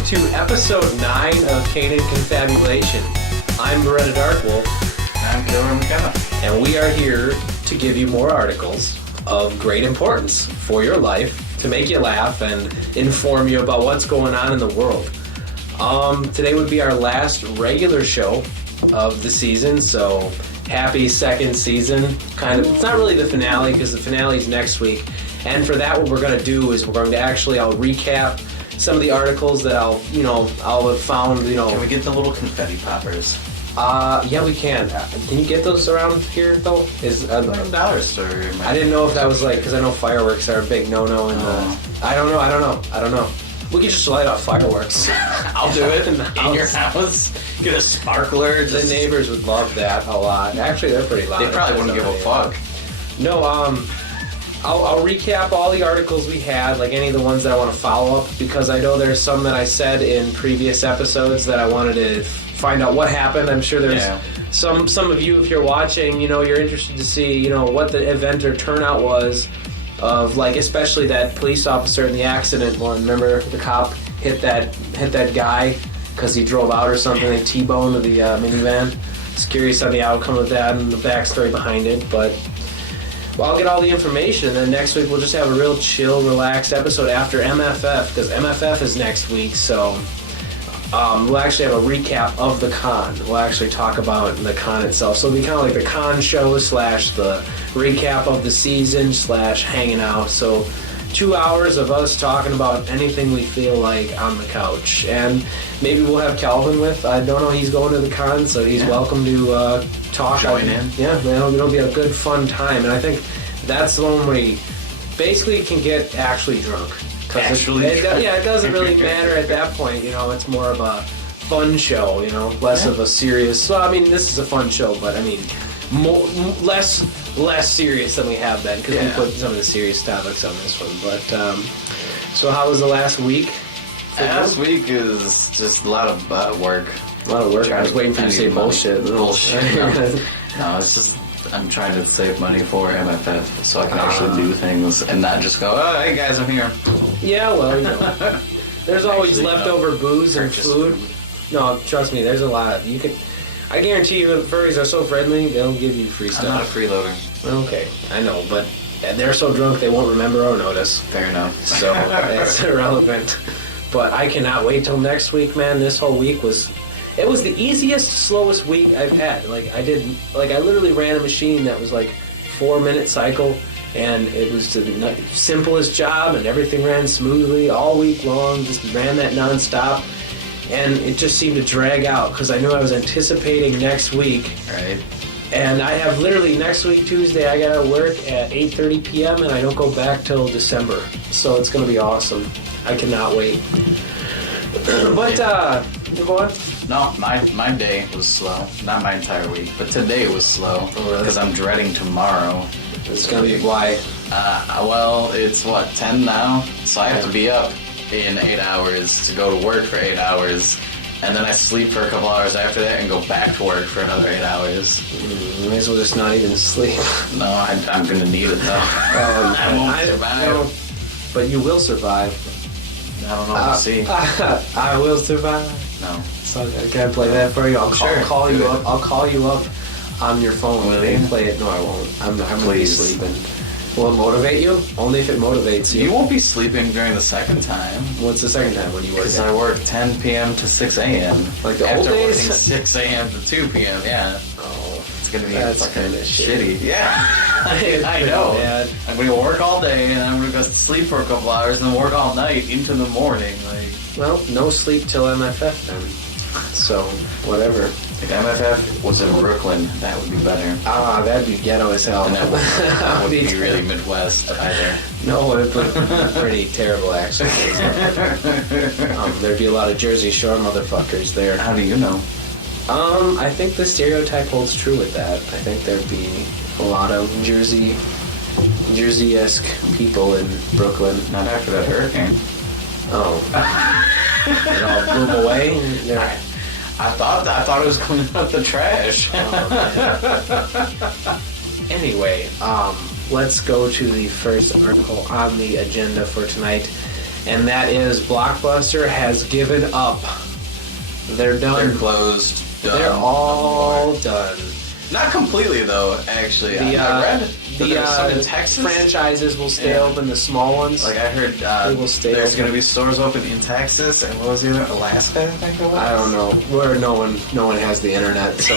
welcome to episode 9 of Canid Confabulation. I'm Beretta Darkwolf. I'm Kilroy, McKenna. And we are here to give you more articles of great importance for your life, to make you laugh and inform you about what's going on in the world. Today would be our last regular show of the season, so happy second season. It's not really the finale, because the finale is next week. And for that, what we're going to do is I'll recap some of the articles that I'll have found, Can we get the little confetti poppers? Yeah, we can. Can you get those around here, though? $1 store. I didn't know if that was because I know fireworks are a big no-no in the... I don't know. We could just light off fireworks. I'll do it in your house. Get a sparkler. The neighbors would love that a lot. Actually, they're pretty loud. They probably wouldn't give a fuck. No, I'll recap all the articles we had, like any of the ones that I want to follow up, because I know there's some that I said in previous episodes that I wanted to find out what happened. I'm sure there's some of you, if you're watching, you're interested to see, what the event or turnout was of, especially that police officer in the accident one. Remember the cop hit that guy because he drove out or something. They T-boned the minivan. It's curious on the outcome of that and the backstory behind it, but... Well, I'll get all the information, and then next week we'll just have a real chill, relaxed episode after MFF, because MFF is next week, so we'll actually have a recap of the con. We'll actually talk about the con itself. So it'll be kind of like the con show / the recap of the season / hanging out. So 2 hours of us talking about anything we feel like on the couch. And maybe we'll have Calvin with. I don't know, he's going to the con, so he's welcome to talk. Join in. Yeah, it'll be a good, fun time. And I think that's the one where you basically can get actually drunk. It doesn't really matter at that point. It's more of a fun show, less of a serious... Well, I mean, this is a fun show, but I mean, less serious than we have been, because we put some of the serious topics on this one. But, so how was the last week? Last week is just a lot of work. A lot of work. I was waiting for you to say bullshit. Bullshit. No, it's just... I'm trying to save money for MFF so I can actually do things and not just go, oh, hey guys, I'm here. Yeah, well, there's always leftover booze and food. No, trust me, there's a lot. I guarantee you, furries are so friendly, they'll give you free stuff. I'm not a freeloader. Okay, I know, but they're so drunk they won't remember or notice. Fair enough. So it's irrelevant. But I cannot wait till next week, man. This whole week was the easiest, slowest week I've had. I literally ran a machine that was 4-minute cycle, and it was the simplest job, and everything ran smoothly all week long. Just ran that nonstop, and it just seemed to drag out because I knew I was anticipating next week. Right. And I have literally next week, Tuesday, I gotta work at 8:30 p.m. and I don't go back till December. So it's gonna be awesome. I cannot wait. But you go on. No, my day was slow. Not my entire week, but today was slow because I'm dreading tomorrow. It's gonna be why? Well, it's 10 now, so I have to be up in 8 hours to go to work for 8 hours, and then I sleep for a couple hours after that and go back to work for another 8 hours. You may as well just not even sleep. No, I'm gonna need it though. I won't survive. But you will survive. I don't know. We'll see. I will survive. No. So can I play that for you? I'll call you up. I'll call you up on your phone. Will you play it? No, I won't. I'm gonna be sleeping. Will it motivate you? Only if it motivates you. You won't be sleeping during the second time. What's the second time when you work? Because I work 10 p.m. to 6 a.m. Like the old days? After working 6 a.m. to 2 p.m. Yeah. Oh, it's gonna be kind of shitty. Yeah. I know. Bad. I'm gonna work all day and I'm gonna go sleep for a couple hours and then work all night into the morning. Well, no sleep till MFF then. So, whatever. If MFF was in Brooklyn, that would be better. That'd be ghetto as hell. And that wouldn't be really Midwest either. No, it would be pretty terrible, actually. There'd be a lot of Jersey Shore motherfuckers there. How do you know? I think the stereotype holds true with that. I think there'd be a lot of Jersey-esque people in Brooklyn. Not after that hurricane. Oh. It all blew away? I thought it was coming out the trash. Anyway, let's go to the first article on the agenda for tonight. and that is Blockbuster has given up. They're done. They're closed. Done. They're all done. Not completely, though, actually. I read that there's some in Texas. Franchises will stay open, the small ones. Like, I heard there's going to be stores open in Texas, and what was the other? Alaska, I think it was? I don't know. Where no one has the internet, so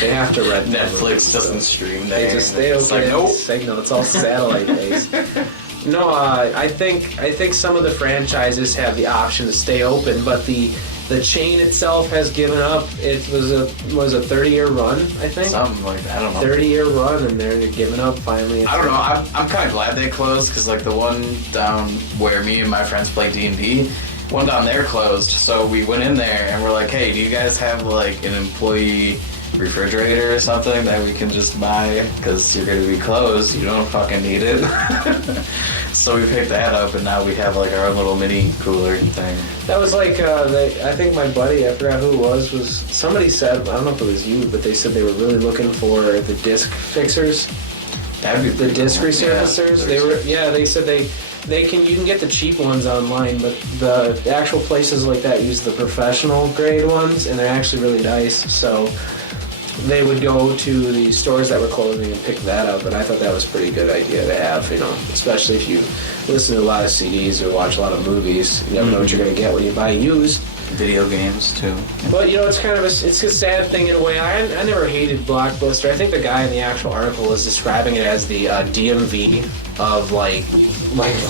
they have to rent Netflix doesn't stream there. It's like, nope. Signal. It's all satellite based. No, I think some of the franchises have the option to stay open, but the chain itself has given up. It was a 30-year run, I think. Something like that. I don't know. 30-year run, and they're giving up finally. I don't know. I'm kind of glad they closed because like the one down where me and my friends play D&D, one down there closed. So we went in there and we're like, hey, do you guys have like an employee refrigerator or something that we can just buy because you're going to be closed? You don't fucking need it. So we picked that up, and now we have like our own little mini cooler thing. That was like, I think my buddy, I forgot who it was somebody said, I don't know if it was you, but they said they were really looking for the disc fixers. That'd be the disc resurfacers. They said you can get the cheap ones online, but the actual places like that use the professional grade ones, and they're actually really nice. So they would go to the stores that were closing and pick that up, and I thought that was a pretty good idea to have, especially if you listen to a lot of CDs or watch a lot of movies. You never know what you're going to get when you buy used. Video games, too. But, it's kind of it's a sad thing in a way. I never hated Blockbuster. I think the guy in the actual article was describing it as the DMV of, like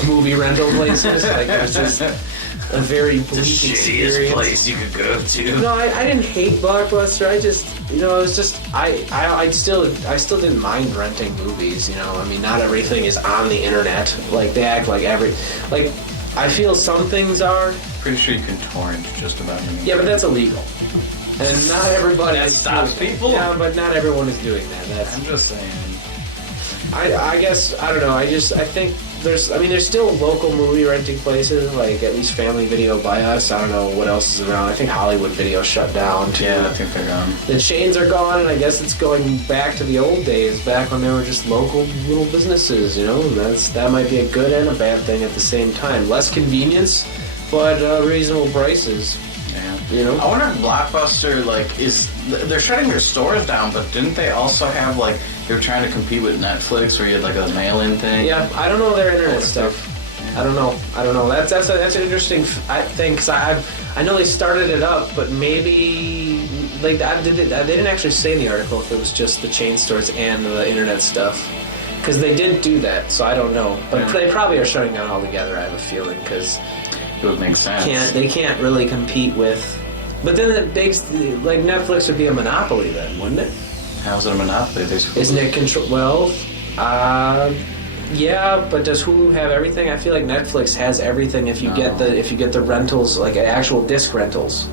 movie rental places. Like, it was just a very bleak experience. Place you could go to. No, I didn't hate Blockbuster. I just, it was just, I still didn't mind renting movies. I mean, not everything is on the internet. Like, they act like I feel some things are. Pretty sure you can torrent just about anything. Yeah, but that's illegal. And not everybody stops people? Yeah, but not everyone is doing that. I'm just saying. I guess, I don't know, I think there's still local movie renting places, like at least Family Video by us. I don't know what else is around. I think Hollywood Video shut down too. Yeah, I think they're gone. The chains are gone, and I guess it's going back to the old days, back when they were just local little businesses, that might be a good and a bad thing at the same time. Less convenience, but reasonable prices. Yeah. I wonder if Blockbuster, they're shutting their stores down, but didn't they also have, they were trying to compete with Netflix where you had, a mail-in thing? Yeah, I don't know their internet stuff. Yeah. I don't know. That's an interesting thing, because I know they started it up, but maybe, they didn't actually say in the article if it was just the chain stores and the internet stuff. Because they did do that, so I don't know. But they probably are shutting down altogether, I have a feeling, because it would make sense. They can't really compete with. But then it makes Netflix would be a monopoly then, wouldn't it? How's it a monopoly? Isn't it control? Well, yeah, but does Hulu have everything? I feel like Netflix has everything if you get the rentals, like actual disc rentals.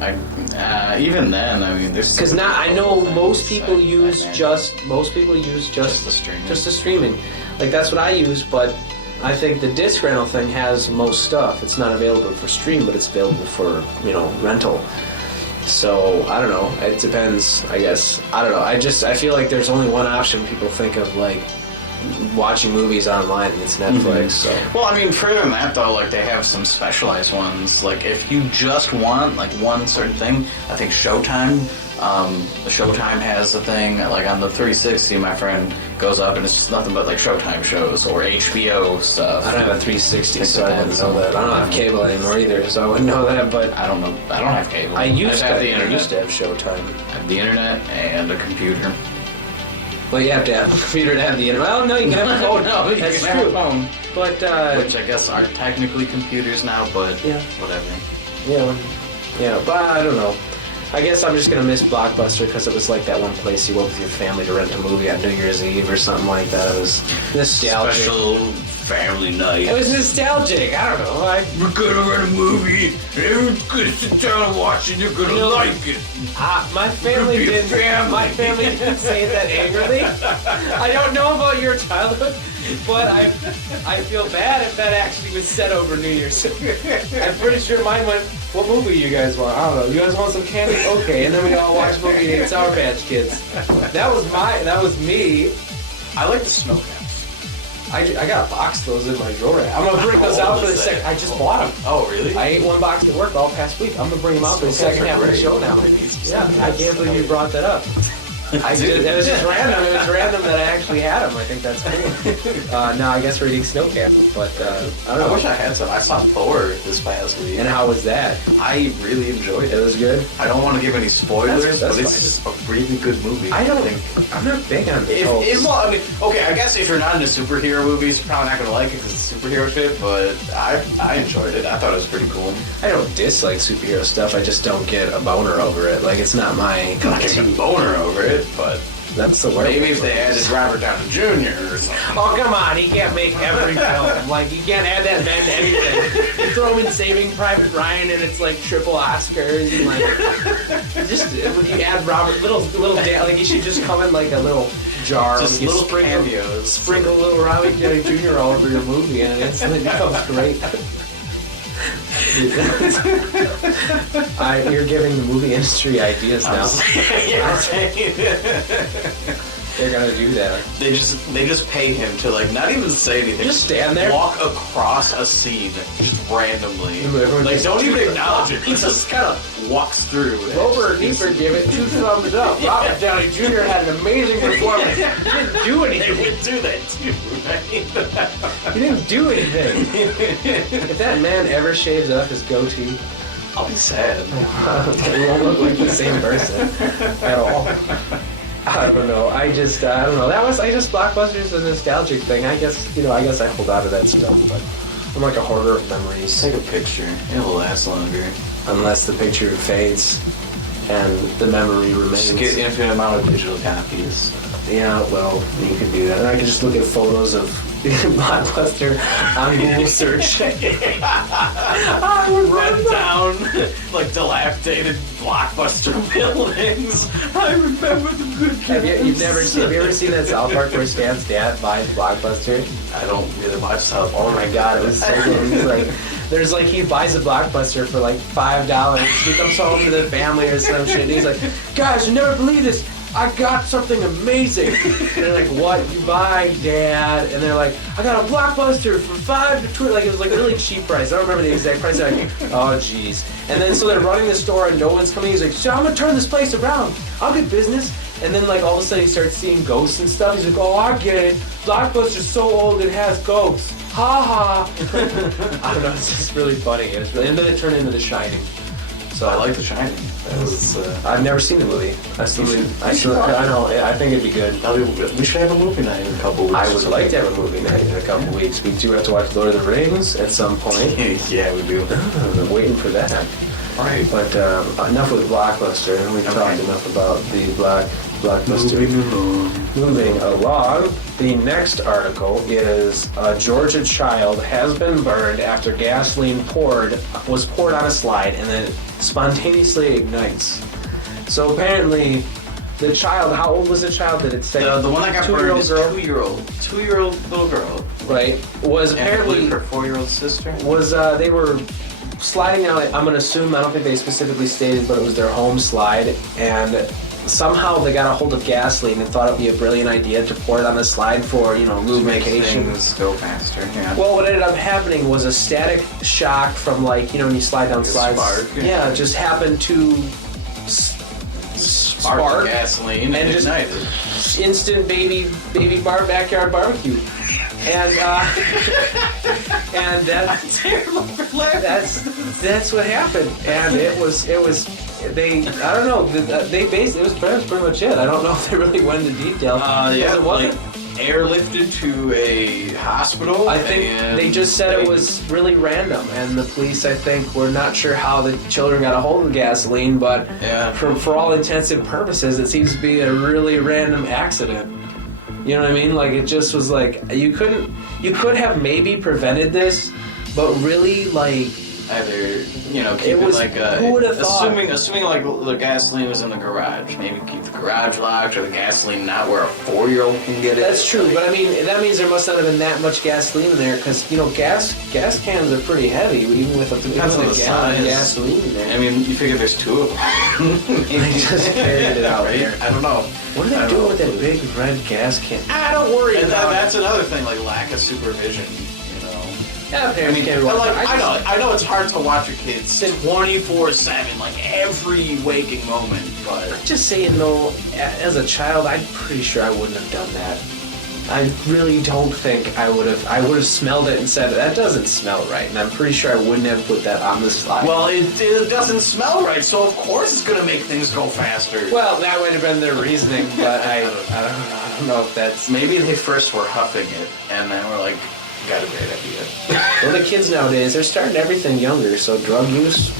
Even then, I mean, there's because now I know most people use just the streaming. Just the streaming, that's what I use, but. I think the disc rental thing has most stuff. It's not available for stream, but it's available for, rental. So, I don't know. It depends, I guess. I don't know. I feel like there's only one option people think of, watching movies online, and it's Netflix, so. Well, I mean, further than that, though, they have some specialized ones. If you just want, one certain thing, I think Showtime, Showtime has a thing, on the 360, my friend goes up, and it's just nothing but, Showtime shows, or HBO stuff. I don't have a 360, so I wouldn't know that. I don't have cable anymore either, so I wouldn't know that, but... I don't know. I don't have cable. I used to have Showtime. I have the internet and a computer. Well, you have to have a computer to have the internet. Well, no, you can have a phone. No, you That's can true. have a phone. But, which I guess are technically computers now, but whatever. Yeah, but I don't know. I guess I'm just going to miss Blockbuster because it was that one place you went with your family to rent a movie on New Year's Eve or something like that. It was nostalgic. Special family night. It was nostalgic. I don't know. We're going to rent a movie. Everyone's going to sit down and watch it. You're going to like it. My family didn't say that angrily. I don't know about your childhood, but I feel bad if that actually was said over New Year's. I'm pretty sure mine went, what movie you guys want? I don't know. You guys want some candy? Okay, and then we all watch movie named Sour Patch Kids. That was me. I like the Smokehouse. I got a box of those in my drawer. I'm gonna bring those out for the second. I just bought them. Oh, really? I ate one box at work all past week. I'm gonna bring them out for the second half of the show now. Yeah, I can't believe you brought that up. It was just random. It was random that I actually had them. I think that's cool. No, I guess we're eating snow cap, but I don't know. I wish I had some. I saw Thor this past week. And how was that? I really enjoyed it. It was good. I don't want to give any spoilers, That's but it's just a really good movie. I'm not big on Well, I mean, okay, I guess if you're not into superhero movies, you're probably not going to like it because it's superhero shit, but I enjoyed it. I thought it was pretty cool. I don't dislike superhero stuff. I just don't get a boner over it. Like, it's not my I get a boner over it, but that's the word. maybe if they added Robert Downey Jr. or something. Oh, come on. He can't make every film. Like, you can't add that man to anything. You throw him in Saving Private Ryan and it's like triple Oscars. And like, just, when you add Robert, little like, he should just come in like a little jar. Just little cameos. Sprinkle a little Robert Downey Jr. all over your movie and it instantly becomes great. You're giving the movie industry ideas now. They're gonna do that. They just pay him to like not even say anything. Just stand there, walk across a scene just randomly. Like don't even acknowledge it. He just kind of walks through. Robert Nieper gave it 2 thumbs up. Robert Downey Jr. had an amazing performance. He didn't do anything. They would do that too, right? He didn't do anything. If that man ever shaves up his goatee, I'll be sad. He won't look like the same person at all. I don't know. I don't know. Blockbuster's a nostalgic thing. I guess I hold on to that stuff, but I'm like a hoarder of memories. Take a picture. It'll last longer. Unless the picture fades and the memory remains. Just get infinite amount of digital copies. Yeah, well, you can do that. And I can just look at photos of Blockbuster on Google search. Run down, like, dilapidated Blockbuster buildings. I remember the good times. Have you ever seen that South Park where Stan's dad buys Blockbuster? I don't really watch South Park. Oh my god, it was so good. He buys a Blockbuster for like $5. He comes home to the family or some shit, and he's like, guys, you never believe this. I got something amazing. And they're like, what you buy, Dad? And they're like, I got a Blockbuster for $5 to $20. Like, it was like a really cheap price. I don't remember the exact price. They're like, oh, jeez. And then so they're running the store and no one's coming. He's like, so I'm going to turn this place around. I'll get business. And then like all of a sudden he starts seeing ghosts and stuff. He's like, oh, I get it. Blockbuster's so old it has ghosts. Ha ha. I don't know. It's just really funny. And then it turned into The Shining. So I like The Shining. I've never seen the movie. I know. I think it'd be good. We should have a movie night in a couple weeks. I would like to have a movie night in a couple weeks. We do have to watch Lord of the Rings at some point. Yeah, we do. I'm waiting for that. Right. But enough with Blockbuster. We've talked enough about the Blockbuster. Moving along, the next article is a Georgia child has been burned after gasoline was poured on a slide and then spontaneously ignites. So apparently, the child, how old was the child that it said? The one that got burned is 2-year-old little girl. Right. Was apparently her 4-year-old sister. Was they were sliding down, I'm going to assume, I don't think they specifically stated, but it was their home slide, and somehow they got a hold of gasoline and thought it would be a brilliant idea to pour it on the slide for, lubrication. Things go faster, yeah. Well, what ended up happening was a static shock from, when you slide down slides. Spark. Yeah, just happened to spark the gasoline and just ignited. Instant backyard barbecue. And and that's terrible for laughing. That's what happened, and it was they, I don't know, it was pretty much it. I don't know if they really went into detail. It wasn't airlifted to a hospital. I think they just said it was really random, and the police, I think, were not sure how the children got a hold of the gasoline, but for all intents and purposes, it seems to be a really random accident. You know what I mean? Like, it just was like, you could have maybe prevented this, but really, Either, keep it was, like who would have thought? assuming like the gasoline was in the garage. Maybe keep the garage locked or the gasoline not where a 4-year-old can get it. That's true, but I mean, that means there must not have been that much gasoline in there, because, gas cans are pretty heavy, even with a gallon of gasoline in there. I mean, you figure there's 2 of them. They just carried it out right? there. I don't know. What are they doing with that big red gas can? Don't worry and about that's another thing, like lack of supervision. Yeah, parents can't watch. I know it's hard to watch your kids 24/7, like every waking moment, but I'm just saying though, as a child, I'm pretty sure I wouldn't have done that. I really don't think I would have. I would have smelled it and said, that doesn't smell right, and I'm pretty sure I wouldn't have put that on the slide. Well, it doesn't smell right, so of course it's going to make things go faster. Well, that would have been their reasoning, but I don't know if that's... Maybe they first were huffing it, and then we're like, got a great idea. Well, the kids nowadays, they're starting everything younger, so drug use,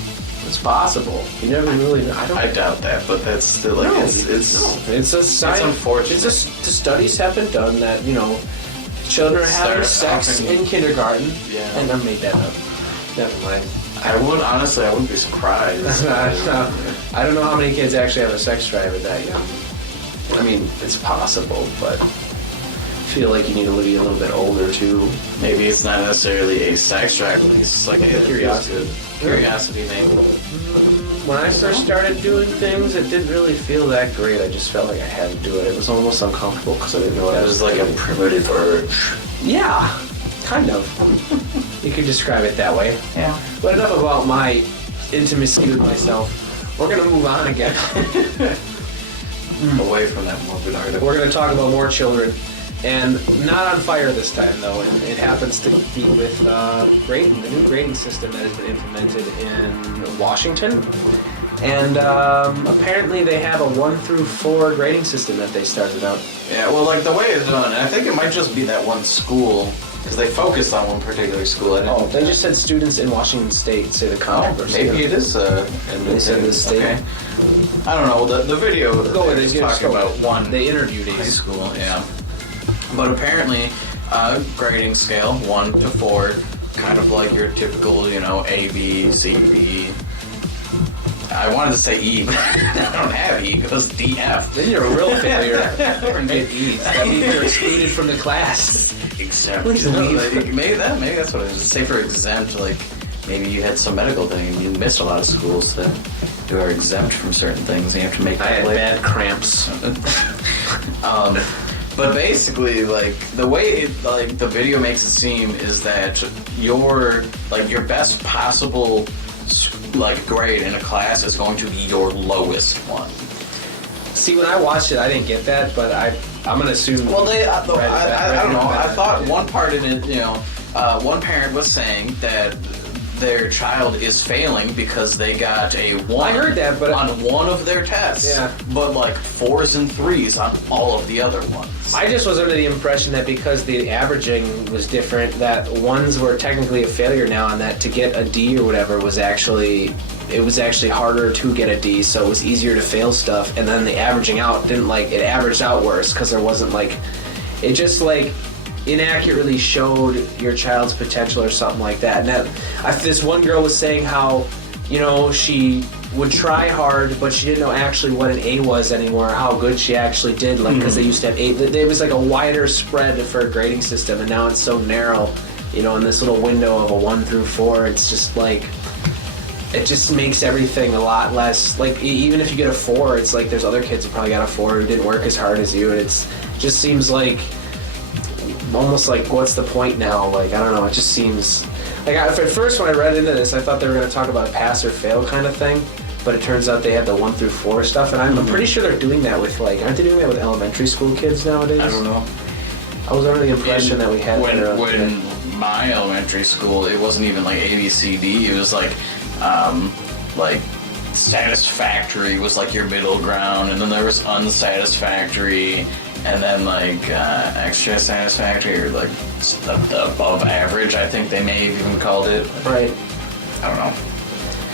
it's possible. You never really know. I doubt that, but that's still like, it's a science. It's unfortunate. The studies have been done that, children are having sex in kindergarten. Yeah. And I made that up. Never mind. I wouldn't be surprised. I don't know how many kids actually have a sex drive at that young. I mean, it's possible, but I feel like you need to be a little bit older too. Maybe it's not necessarily a sex drive, but it's just like a curiosity. Curiosity, maybe. When I first started doing things, it didn't really feel that great. I just felt like I had to do it. It was almost uncomfortable because I didn't know what I was like a primitive urge. Yeah, kind of. You could describe it that way. Yeah. But enough about my intimacy with myself. We're going to move on again. Away from that morbid article. We're going to talk about more children. And not on fire this time, though. It happens to be with grading, the new grading system that has been implemented in Washington. And apparently they have a 1 through 4 grading system that they started out. Yeah, well, like the way it's done, and I think it might just be that one school, because they focused on one particular school. They just said students in Washington State, say the Congress. Maybe it is. They said the state. Okay. I don't know. The video. Go ahead. Talking about one. They interviewed high school. Yeah. But apparently, grading scale 1 to 4, kind of like your typical, A, B, C, B. I wanted to say E, but I don't have E. It goes D, F. Then you're a real failure. And get E's. That means you're excluded from the class. Exempt. Please leave. Maybe that's what it is. Say for exempt, like maybe you had some medical thing and you missed a lot of schools that are exempt from certain things. And you have to make. I had bad cramps. But basically, like the way the video makes it seem is that your best possible grade in a class is going to be your lowest one. See, when I watched it, I didn't get that, but I'm gonna assume. Well, I don't know. I thought one part in it, one parent was saying that their child is failing because they got a 1 I heard that, but on one of their tests, yeah. But like 4s and 3s on all of the other ones. I just was under the impression that because the averaging was different, that 1s were technically a failure now, and that to get a D or whatever was actually harder to get a D, so it was easier to fail stuff. And then the averaging out it averaged out worse because there wasn't it just inaccurately showed your child's potential or something like that. And this one girl was saying how, she would try hard, but she didn't know actually what an A was anymore, how good she actually did, because they used to have 8. There was a wider spread for a grading system, and now it's so narrow, in this little window of a 1 through 4. It's just it just makes everything a lot less, even if you get a 4, it's there's other kids who probably got a 4 who didn't work as hard as you, and it just seems almost what's the point now? I don't know, it just seems at first when I read into this, I thought they were going to talk about a pass or fail kind of thing, but it turns out they have the 1 through 4 stuff, and I'm pretty sure they're doing that with aren't they doing that with elementary school kids nowadays? I don't know. I was under the impression that we had when my elementary school, it wasn't even A, B, C, D. It was satisfactory was your middle ground, and then there was unsatisfactory, and then extra satisfactory, or the above average, I think they may have even called it. Right. I don't know.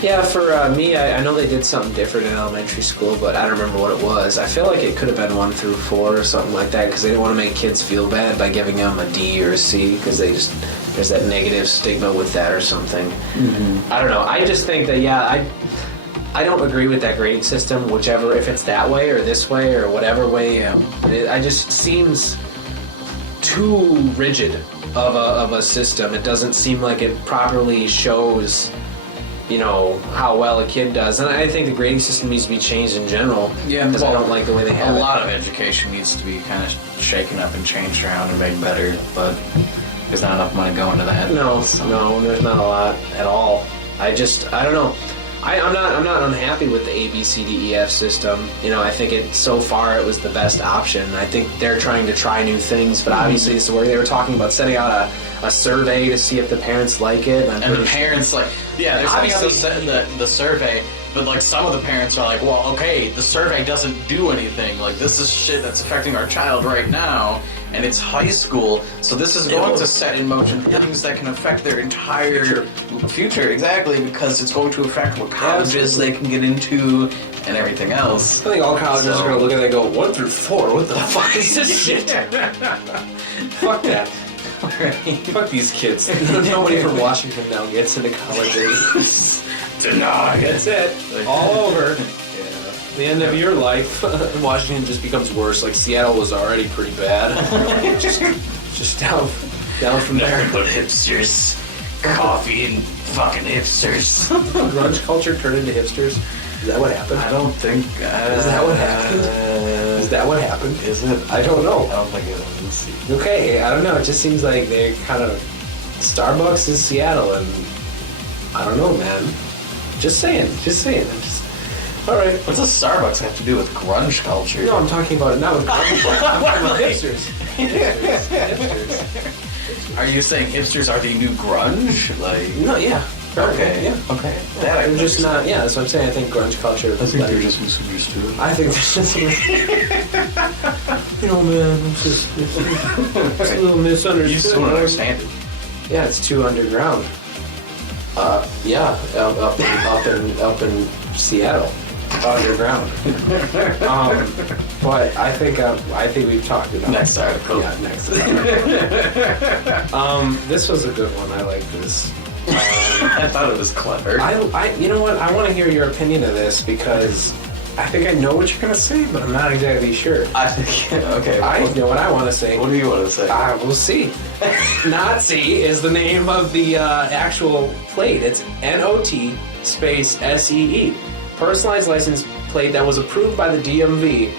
Yeah, for me, I know they did something different in elementary school, but I don't remember what it was. I feel like it could have been 1 through 4 or something like that, because they didn't want to make kids feel bad by giving them a D or a C, because they just there's that negative stigma with that or something. I don't know. I just think that I don't agree with that grading system, whichever, if it's that way or this way or whatever way. It just seems too rigid of a system. It doesn't seem like it properly shows, how well a kid does. And I think the grading system needs to be changed in general. Yeah, because I don't like the way they have it. A lot of education needs to be kind of shaken up and changed around and made better, but there's not enough money going to that. No, there's not a lot at all. I don't know. I'm not unhappy with the A, B, C, D, E, F system. I think so far it was the best option. I think they're trying to try new things, but obviously this is where they were talking about setting out a survey to see if the parents like it. And the parents they're setting the survey, but some of the parents are like, well, okay, the survey doesn't do anything. This is shit that's affecting our child right now. And it's high school, so this is going to set in motion things that can affect their entire future. Exactly, because it's going to affect what colleges they can get into and everything else. I think all colleges are going to look at it and go, 1 through 4, what the fuck is this shit? Fuck that. Fuck these kids. Nobody from Washington now gets into college. Denied. That's it. All over. The end of your life, Washington just becomes worse. Seattle was already pretty bad. just down from there. But hipsters, coffee and fucking hipsters. Grunge culture turned into hipsters. Is that what happened? I don't think. Is that what happened? Is that what happened? Is it? I don't know. I don't think it is. Let's see. Okay, I don't know. It just seems like they're kind of Starbucks in Seattle, and I don't know, man. Just saying. All right. What's a Starbucks have to do with grunge culture? No, I'm talking about it not with grunge. I'm talking about hipsters. Hipsters. Are you saying hipsters are the new grunge? No, yeah. Okay. Yeah. Okay. I'm just not. Yeah, that's what I'm saying. I think grunge culture. I think they're just misunderstood. I think they're just. Man, it's a little misunderstood. You still don't understand it. Yeah, it's too underground. Up in Seattle, underground. But I think we've talked about next article. Yeah, next. This was a good one. I like this. I thought it was clever. You know what? I want to hear your opinion of this because I think I know what you're gonna say, but I'm not exactly sure. I think okay. I know what I want to say. What do you want to say? We'll see. Nazi is the name of the actual plate. It's NOT space SEE. Personalized license plate that was approved by the DMV,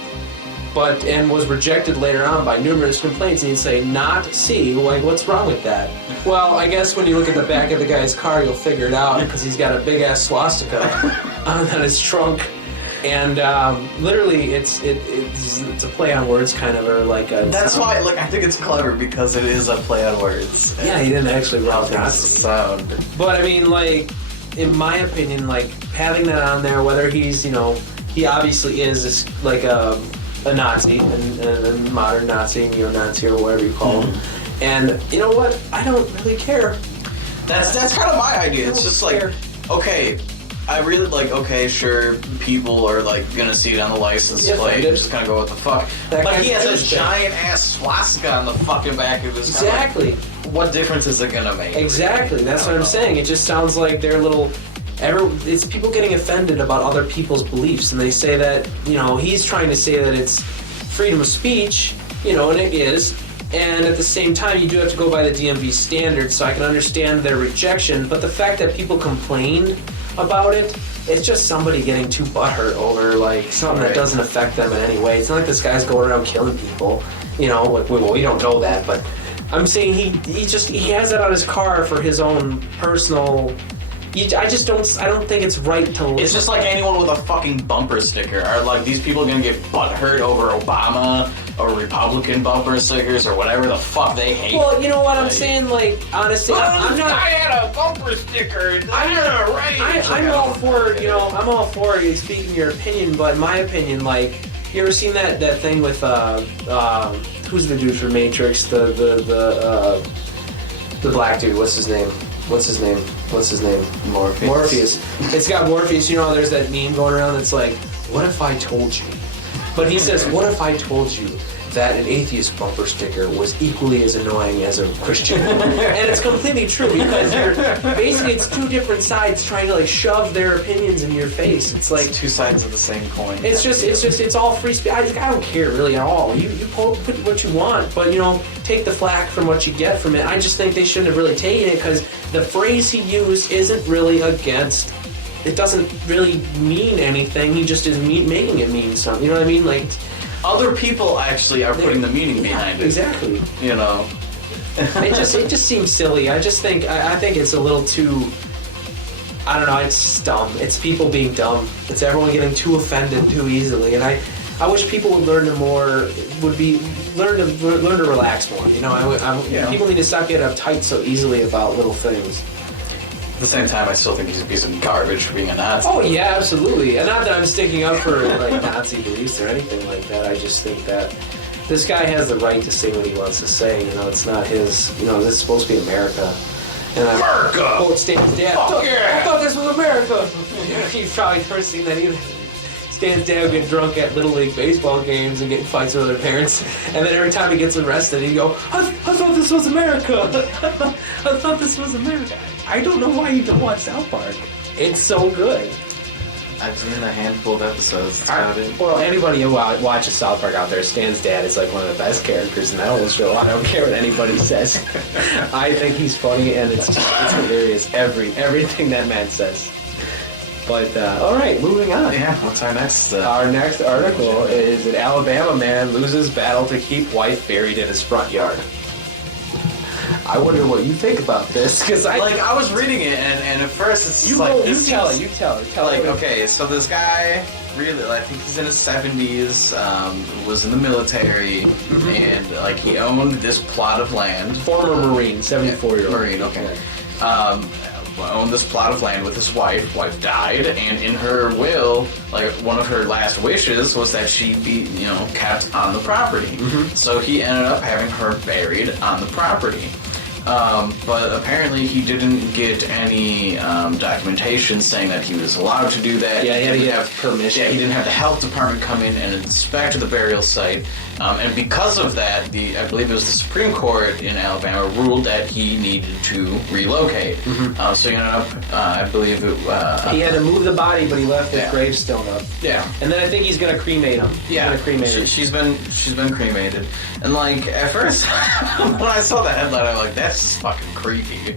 and was rejected later on by numerous complaints. And you'd say, not C. What's wrong with that? Well, I guess when you look at the back of the guy's car, you'll figure it out because he's got a big ass swastika on his trunk. And literally, it's a play on words, kind of, or That's why, I think it's clever because it is a play on words. Yeah, he didn't actually write that sound. But I mean, in my opinion, having that on there, whether he's, he obviously is a Nazi, a modern Nazi, neo-Nazi, or whatever you call him. And you know what? I don't really care. That's kind of my idea. It's just okay. I really okay, sure, people are gonna see it on the license plate, just kind of go, what the fuck? He has a giant ass swastika on the fucking back of his car. Exactly. What difference is it gonna make? Exactly. That's what I'm saying. It just sounds like they're it's people getting offended about other people's beliefs, and they say that, he's trying to say that it's freedom of speech, and it is. And at the same time, you do have to go by the DMV standards, so I can understand their rejection. But the fact that people complained about it, it's just somebody getting too butthurt over something that doesn't affect them in any way. It's not like this guy's going around killing people. We don't know that, but I'm saying he has that on his car for his own personal. I don't think it's right to listen. It's just like anyone with a fucking bumper sticker. Are these people gonna get butthurt over Obama or Republican bumper stickers or whatever the fuck they hate? Well, you know what I'm saying? Honestly, I'm not. I had a bumper sticker. I'm all for I'm all for you speaking your opinion, but my opinion, you ever seen that thing with who's the dude from Matrix? The black dude. What's his name? Morpheus. It's got Morpheus. There's that meme going around that's what if I told you? But he says, what if I told you that an atheist bumper sticker was equally as annoying as a Christian. And it's completely true because basically it's two different sides trying to like shove their opinions in your face. It's like two sides of the same coin. It's all free speech. I don't care really at all. You put what you want, but take the flack from what you get from it. I just think they shouldn't have really taken it because the phrase he used isn't really against. It doesn't really mean anything. He just is making it mean something. You know what I mean? Like other people actually are putting the meaning behind it. Exactly. It just seems silly. I think it's a little too. I don't know. It's just dumb. It's people being dumb. It's everyone getting too offended too easily. And I wish people would learn to learn to relax more. People need to stop getting uptight so easily about little things. At the same time, I still think he's a piece of garbage for being a Nazi. Oh yeah, absolutely. And not that I'm sticking up for like Nazi beliefs or anything like that. I just think that this guy has the right to say what he wants to say. It's not his. This is supposed to be America. And America! Quote Stan's dad. I thought this was America. You've probably never seen that either. Stan's dad would get drunk at Little League baseball games and get in fights with other parents. And then every time he gets arrested, he'd go, I thought this was America. I thought this was America. I don't know why you don't watch South Park. It's so good. I've seen a handful of episodes. That's about it. Well, anybody who watches South Park out there, Stan's dad is like one of the best characters in that whole show. I don't care what anybody says. I think he's funny, and it's hilarious. Everything that man says. But, all right, moving on. Yeah, what's our next? Our next article is an Alabama man loses battle to keep wife buried in his front yard. I wonder what you think about this, because I was reading it, and at first it's you tell it. Okay, so this guy, really, I think he's in his 70s, was in the military, and he owned this plot of land. Former Marine, 74-year-old. Marine, okay. Owned this plot of land with his wife. Wife died, and in her will, one of her last wishes was that she be, kept on the property. So he ended up having her buried on the property. But apparently he didn't get any documentation saying that he was allowed to do that. Yeah, he had to have permission. Yeah, he didn't have the health department come in and inspect the burial site. And because of that, I believe it was the Supreme Court in Alabama ruled that he needed to relocate. So he ended up, I believe he had to move the body, but he left his gravestone up. Yeah. And then I think he's gonna cremate him. She's been cremated. And at first when I saw the headline, I'm like, that's just fucking creepy.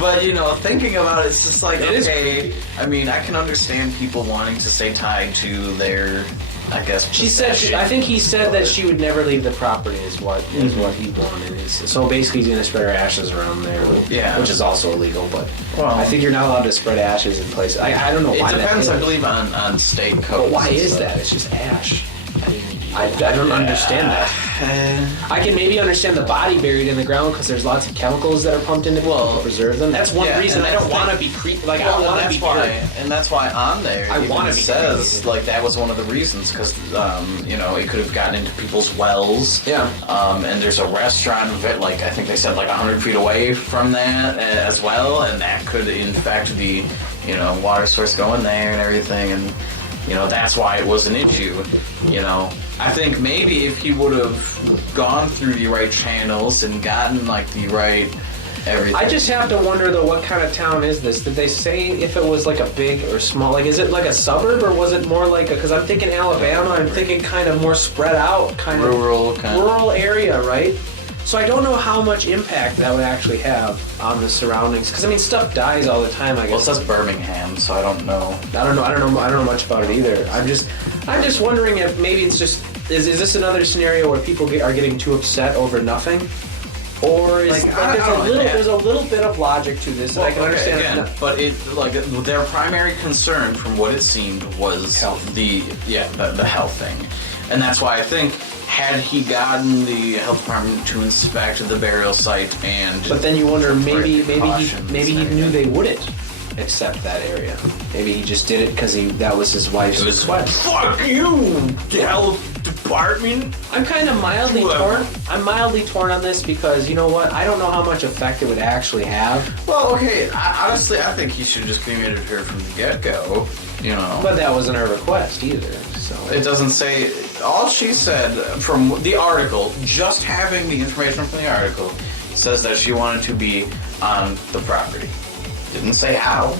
But thinking about it, it's just like, it okay, I mean, I can understand people wanting to stay tied to their, I guess. She said. I think he said that she would never leave the property. Is what he wanted. So basically, he's gonna spread her ashes around there. Yeah, which is also illegal. But I think you're not allowed to spread ashes in places. I don't know why. It depends, I believe, on state code. But why is that? It's just ash. I don't understand that. I can maybe understand the body buried in the ground because there's lots of chemicals that are pumped into it to preserve them. That's one reason I don't want to be I don't want to be buried. And that's why on there it says that was one of the reasons because it could have gotten into people's wells. Yeah. And there's a restaurant I think they said 100 feet away from that as well, and that could in fact be water source going there and everything, and that's why it was an issue. I think maybe if he would have gone through the right channels and gotten the right everything. I just have to wonder though, what kind of town is this? Did they say if it was a big or small? Is it a suburb or was it more because I'm thinking Alabama, I'm thinking kind of more spread out, kind of rural area, right? So I don't know how much impact that would actually have on the surroundings. Because stuff dies all the time. I guess. Well, it says Birmingham, so I don't know. I don't know much about it either. I'm just wondering if maybe it's just is this another scenario where people are getting too upset over nothing, or is there's a little bit of logic to this, and I can understand. Again, but their primary concern, from what it seemed, was health. the health thing, and that's why I think. Had he gotten the health department to inspect the burial site but then you wonder maybe he knew they wouldn't accept that area. Maybe he just did it because that was his wife's sweat. Fuck you, health department. I'm kind of mildly torn. I'm mildly torn on this because you know what? I don't know how much effect it would actually have. Well, okay. Honestly, I think he should have just cremated her from the get-go. you know. But that wasn't her request either, so... It doesn't say... All she said from the article, just having the information from the article, says that she wanted to be on the property. Didn't say how.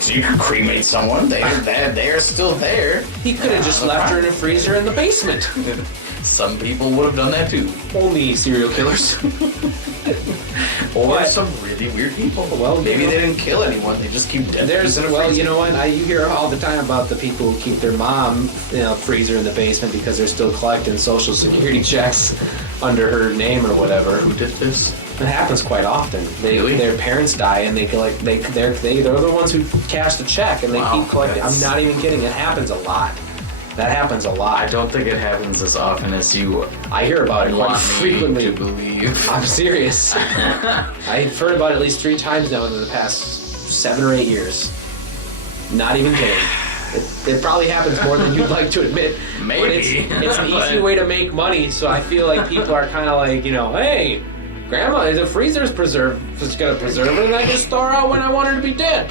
So you could cremate someone. They're still there. He could have just left her in a freezer in the basement. Some people would have done that too. Only serial killers. Or some really weird people. Well, maybe they didn't kill anyone. They just keep dead. You know what? You hear all the time about the people who keep their mom, freezer in the basement because they're still collecting Social Security checks under her name or whatever. Who did this? It happens quite often. Their parents die and they're the ones who cash the check and they keep collecting. I'm not even kidding. It happens a lot. That happens a lot. I don't think it happens as often as you. I hear about it quite frequently. To believe. I'm serious. I've heard about it at least 3 times now in the past 7 or 8 years. Not even kidding. It probably happens more than you'd like to admit. Maybe. It's an easy way to make money, so I feel like people are kind of like, hey, Grandma, the freezer's just gonna preserve it, and I just throw her out when I want her to be dead.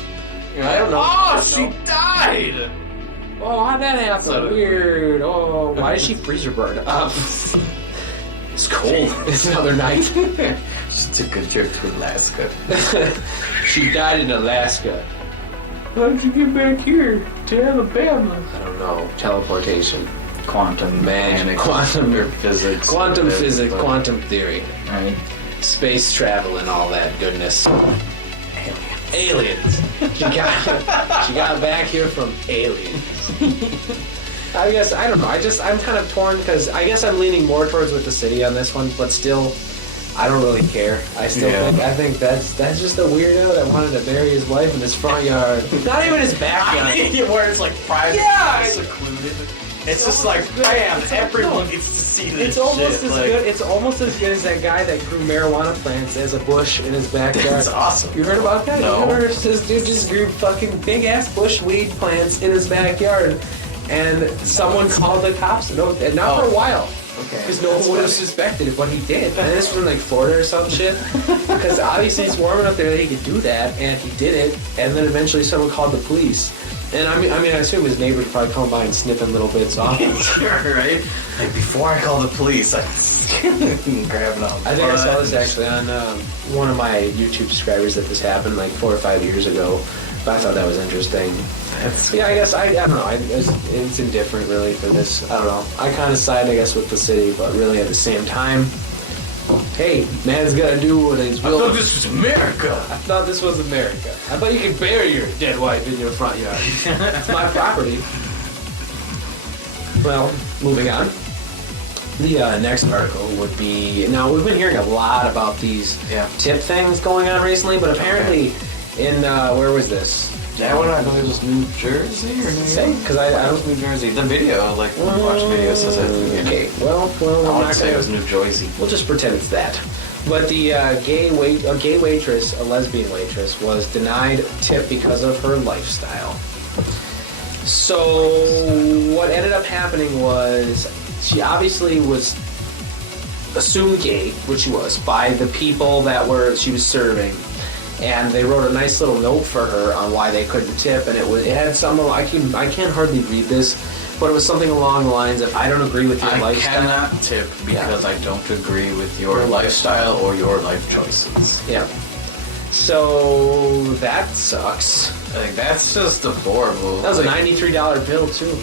I don't know. Oh, she died! Oh, how'd that happen? Weird. Oh, why did she freezer burn up? It's cold. It's another night. She took a trip to Alaska. She died in Alaska. How did you get back here to Alabama? I don't know. Teleportation. Quantum Magic. Quantum physics. Quantum physics. Quantum theory. Right. Space travel and all that goodness. Aliens. She got back here from aliens. I guess, I don't know. I'm kind of torn because I guess I'm leaning more towards with the city on this one, but still, I don't really care. I think that's just a weirdo that wanted to bury his wife in his front yard. Not even his backyard. Where it's like private. Yeah, secluded. It's just like, bam, everyone gets to see this. It's almost shit. as good. It's almost as good as that guy that grew marijuana plants as a bush in his backyard. That's awesome. You heard about that? No. You heard this dude just grew fucking big ass bush weed plants in his backyard, and someone called the cops. No, not for a while. Okay. Because no one would have suspected it, but he did. And this was in like Florida or some shit. Because obviously it's warm enough there that he could do that, and he did it. And then eventually someone called the police. And I mean, I assume his neighbors would probably come by and sniffing little bits off him. Right? Like, before I call the police, I grab it off. I think I saw this actually on one of my YouTube subscribers that this happened like 4 or 5 years ago. But I thought that was interesting. Yeah, I guess, I don't know. It's indifferent really for this. I don't know. I kind of side, I guess, with the city, but really at the same time, hey, man's gotta do what he's willing. I thought this was America. I thought this was America. I thought you could bury your dead wife in your front yard. It's my property. Well, moving on. The next article would be... Now, we've been hearing a lot about these tip things going on recently, but apparently in... where was this? That one, I believe, was New Jersey or New York? Because I was New Jersey. The video, like, when we watch videos, says it. Okay, well, I want to say it was New Jersey. We'll just pretend it's that. But the gay waitress, a lesbian waitress, was denied tip because of her lifestyle. So what ended up happening was she obviously was assumed gay, which she was, by the people that she was serving. And they wrote a nice little note for her on why they couldn't tip, and it had some. I can't hardly read this, but it was something along the lines of, "I don't agree with your lifestyle. I cannot tip because I don't agree with your lifestyle or your life choices." Yeah. So that sucks. Like, that's just deplorable. That was a $93 bill too.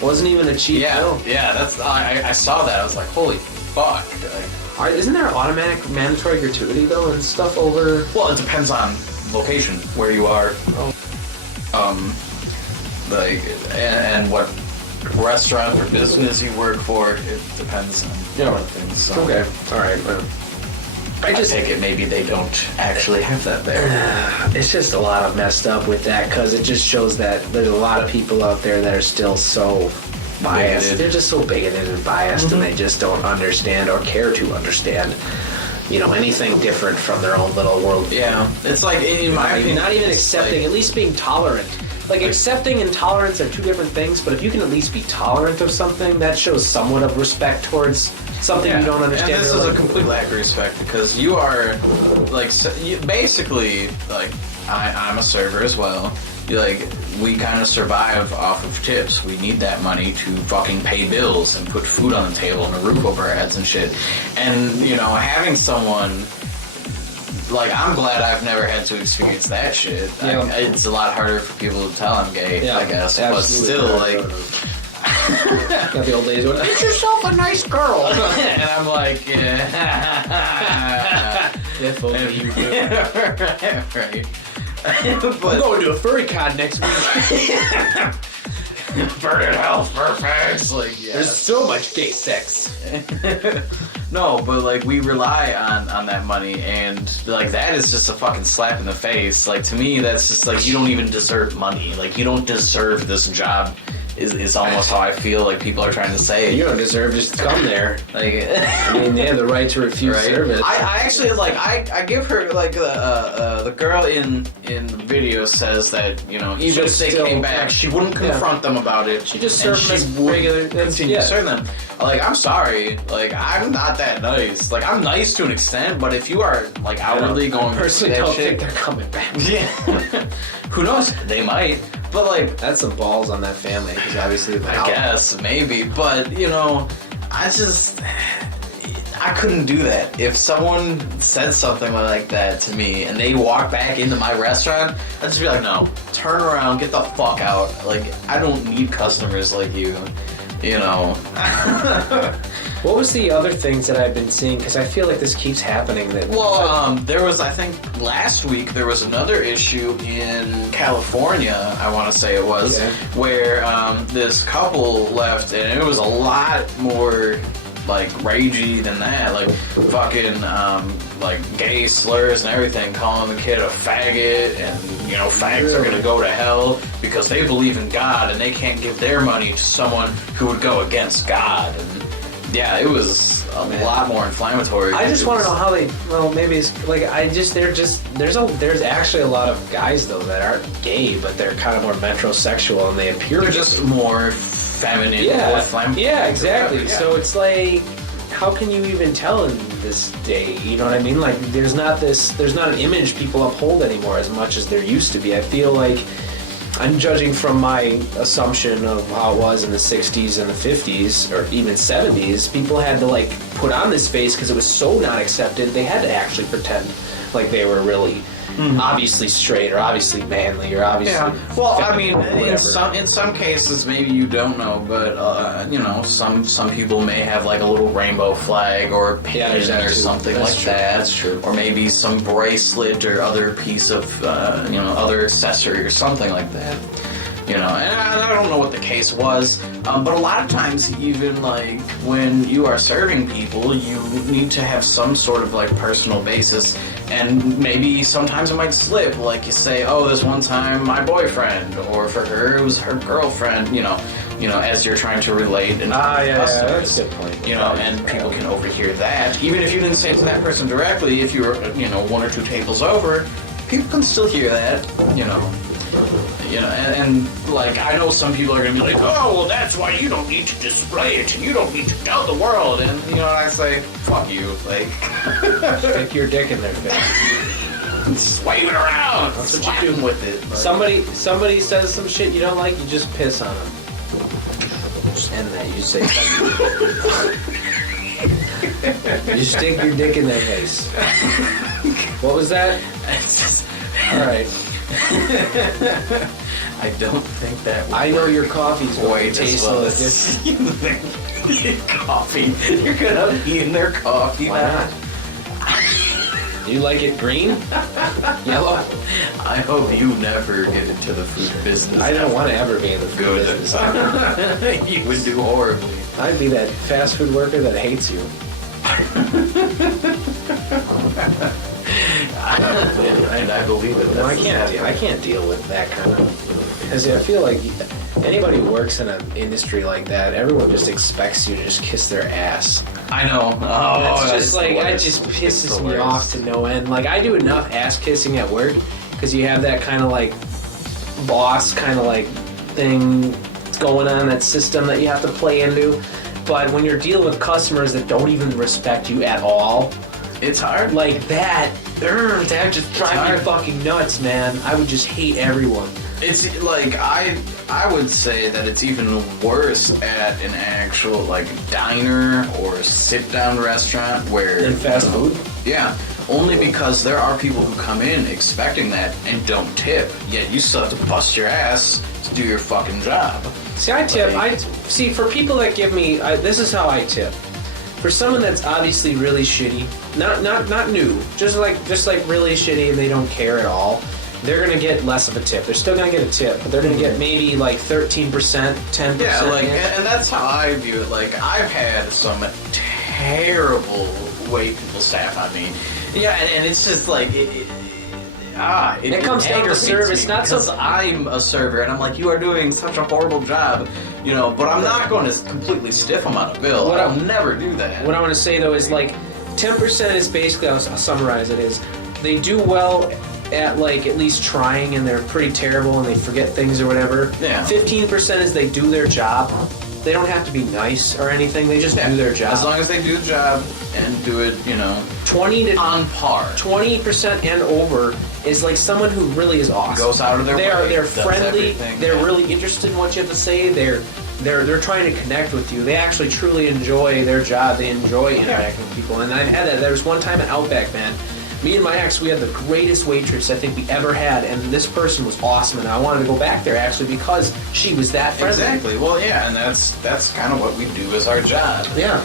Wasn't even a cheap bill. Yeah, that's. I saw that. I was like, holy fuck. Like, isn't there automatic mandatory gratuity though and stuff over? Well, it depends on location, where you are, and what restaurant or business you work for. It depends on different things. So. Okay, all right. Well, I just take it maybe they don't actually have that there. It's just a lot of messed up with that because it just shows that there's a lot of people out there that are still so biased. Bigoted. They're just so bigoted and biased, and they just don't understand or care to understand, anything different from their own little world. Yeah, it's like, in my opinion, not even accepting, at least being tolerant. Like, accepting and tolerance are two different things, but if you can at least be tolerant of something, that shows somewhat of respect towards something you don't understand. And this is a complete lack of respect because you are, like, basically, like, I'm a server as well. like, we kind of survive off of tips. We need that money to fucking pay bills and put food on the table and a roof over our heads and shit. And, you know, having someone, like, I'm glad I've never had to experience that shit. Yeah. It's a lot harder for people to tell I'm gay, I guess. Absolutely. But still, like... Got the old days going, Get yourself a nice girl. and I'm like, yeah. if only you do. Right. I'm going to a furry con next week. Burning health, perfect. Like, yeah. There's so much gay sex. No, but like we rely on that money, and like that is just a fucking slap in the face. Like to me, that's just like you don't even deserve money. Like you don't deserve this job. Is almost how I feel like people are trying to say. You don't deserve just to come there. Like, I mean, they have the right to refuse service. I actually like I give her like the girl in the video says that, you know, even if they came back, she wouldn't confront them about it. She just served them as would regular. continue to serve them. Like, I'm sorry, like I'm not that nice. Like I'm nice to an extent, but if you are like outwardly going personally that don't shit, think they're coming back. yeah, who knows? They might, but like. That's some balls on that family, because obviously I guess, maybe, but, you know, I couldn't do that. If someone said something like that to me and they walk back into my restaurant, I'd just be like, no, turn around, get the fuck out. Like, I don't need customers like you, you know. What was the other things that I've been seeing? Because I feel like this keeps happening. Well, there was, I think, last week, there was another issue in California, I want to say it was, where this couple left, and it was a lot more, like, ragey than that. Like, fucking, like, gay slurs and everything, calling the kid a faggot, and, you know, fags are going to go to hell because they believe in God, and they can't give their money to someone who would go against God. And, yeah, it was a lot more inflammatory. I just want to know how they. Well, maybe it's like there's actually a lot of guys though that aren't gay, but they're kind of more metrosexual and they appear. They're just more feminine. Yeah, more inflammatory. yeah, exactly. Yeah. So it's like, how can you even tell in this day? You know what I mean? Like, there's not an image people uphold anymore as much as there used to be. I feel like. I'm judging from my assumption of how it was in the 60s and the 50s, or even 70s. People had to, like, put on this face because it was so not accepted. They had to actually pretend like they were really obviously straight or obviously manly or obviously... Yeah. Well, I mean, whatever. in some cases, maybe you don't know, but, you know, some people may have, like, a little rainbow flag or a pin or something like that. That's true. Or maybe some bracelet or other piece of, you know, other accessory or something like that. You know, and I don't know what the case was, but a lot of times, even, like, when you are serving people, you need to have some sort of, like, personal basis, and maybe sometimes it might slip, like you say, oh, this one time my boyfriend, or for her, it was her girlfriend, you know, as you're trying to relate and that's a good point. you know, and people can overhear that. Even if you didn't say it to that person directly, if you were, you know, one or two tables over, people can still hear that, you know. You know, and like, I know some people are going to be like, oh, well, that's why you don't need to display it, and you don't need to tell the world, and, you know, I say, fuck you, like... Stick your dick in their face. Just wave it around! That's what Slap you do. them with it. Like. Somebody says some shit you don't like, you just piss on them. Just end that, you say you stick your dick in their face. What was that? It's just... Alright. I don't think that would I know work your coffee's going to taste a little different. Coffee. You're gonna be in their coffee. Why not? You like it green? Yellow? I hope you never get into the food business. I don't want to ever be in the food Good. business. You would do horribly. I'd be that fast food worker that hates you. And I believe it. No, I can't deal with that kind of... Because I feel like anybody who works in an industry like that, everyone just expects you to just kiss their ass. I know. Oh, It's just like, it just pisses me off to no end. Like, I do enough ass kissing at work because you have that kind of like boss kind of like thing going on, that system that you have to play into. But when you're dealing with customers that don't even respect you at all, it's hard. like that just drives me fucking nuts, man. I would just hate everyone. It's like I would say that it's even worse at an actual like diner or sit-down restaurant where In fast food? Yeah, only because there are people who come in expecting that and don't tip. Yet you still have to bust your ass to do your fucking job. See, I tip. See, for people that give me, this is how I tip. For someone that's obviously really shitty, not new, just like really shitty and they don't care at all, they're gonna get less of a tip. They're still gonna get a tip, but they're gonna get maybe like 13%, 10%. Yeah, like, and that's how I view it. Like, I've had some terrible wait people staff on me. Yeah, and it's just like it comes down to service, not because I'm a server, and I'm like, you are doing such a horrible job, you know. But I'm not going to completely stiff them on a bill. I'll never do that. What I want to say though is like 10% is basically, I'll summarize it, is they do well at like at least trying, and they're pretty terrible and they forget things or whatever. Yeah. 15% is they do their job. They don't have to be nice or anything. They just do their job. As long as they do the job and do it, you know, 20 to on par. 20% and over is like someone who really is awesome. Goes out of their way. They're does friendly. everything. They're really interested in what you have to say. They're trying to connect with you. They actually truly enjoy their job. They enjoy interacting with people. And I've had that. There was one time at Outback, man. Me and my ex, we had the greatest waitress I think we ever had, and this person was awesome, and I wanted to go back there actually because she was that friendly. Exactly. Well, yeah, and that's kind of what we do as our job. Yeah.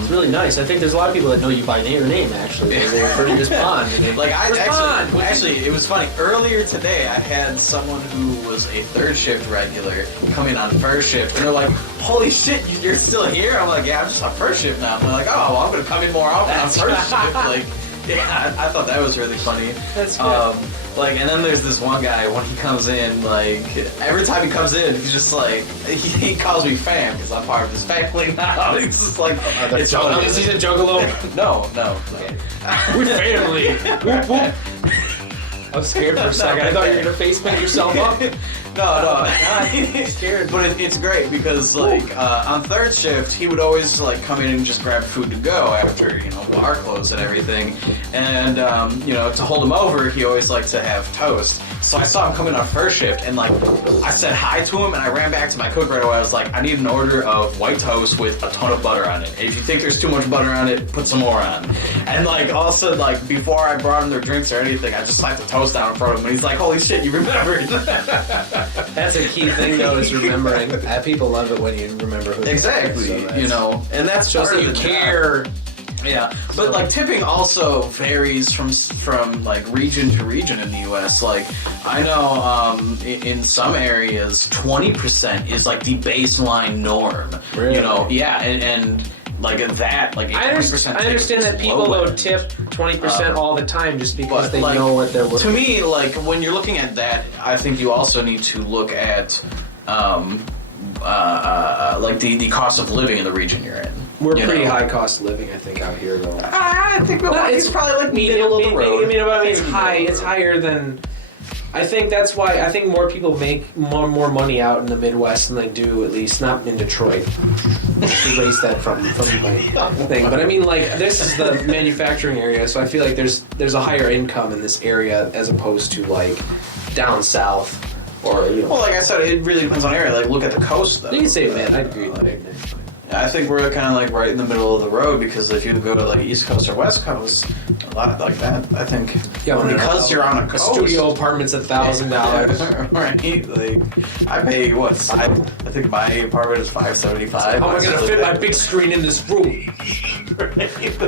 It's really nice. I think there's a lot of people that know you by your name actually. They refer to you as Pond. Like actually, it was funny. Earlier today, I had someone who was a third shift regular come in on first shift, and they're like, "Holy shit, you're still here?" I'm like, "Yeah, I'm just on first shift now." And they're like, "Oh, well, I'm gonna come in more often on first shift." Like. Yeah, I thought that was really funny. That's good. Like, and then there's this one guy, when he comes in, like, every time he comes in, he's just like, he calls me fam, because I'm part of his family now. He's just like, is he a juggalo? No. Okay. We're family. Whoop, whoop. I was scared for a second. I thought you were going to face paint yourself up. No. I'm scared. But it's great because, like, on third shift, he would always, like, come in and just grab food to go after, you know, bar close and everything. And, you know, to hold him over, he always liked to have toast. So I saw him come in on first shift, and, like, I said hi to him, and I ran back to my cook right away. I was like, I need an order of white toast with a ton of butter on it. If you think there's too much butter on it, put some more on. And, like, all of a sudden, like, before I brought him their drinks or anything, I just slapped the toast down in front of him, and he's like, holy shit, you remembered. That's a key thing, though, is remembering. People love it when you remember who. Exactly, so you know, and that's shows part that of you the care. job. Yeah, but like tipping also varies from like region to region in the U.S. Like I know in some areas 20% is like the baseline norm. Really? You know, yeah, and like that, like 20%. I understand that people don't tip 20% all the time just because they know what they're working. To me, like when you're looking at that, I think you also need to look at like the cost of living in the region you're in. We're pretty high cost of living, I think, out here though. I think it's probably like middle of the road. I mean, it's high. It's higher than. I think that's why I think more people make more money out in the Midwest than they do, at least not in Detroit. Erase that from my thing. But I mean, like, this is the manufacturing area, so I feel like there's a higher income in this area as opposed to like down south or you know. Well, like I said, it really depends on area. Like, look at the coast though. You can say, man, I agree with that. I think we're kind of like right in the middle of the road because if you go to like East Coast or West Coast, a lot of like that. I think because you're on a coast. Studio apartment's $1,000. Right? Like I pay what? I think my apartment is $575. How am I gonna fit my big screen in this room? I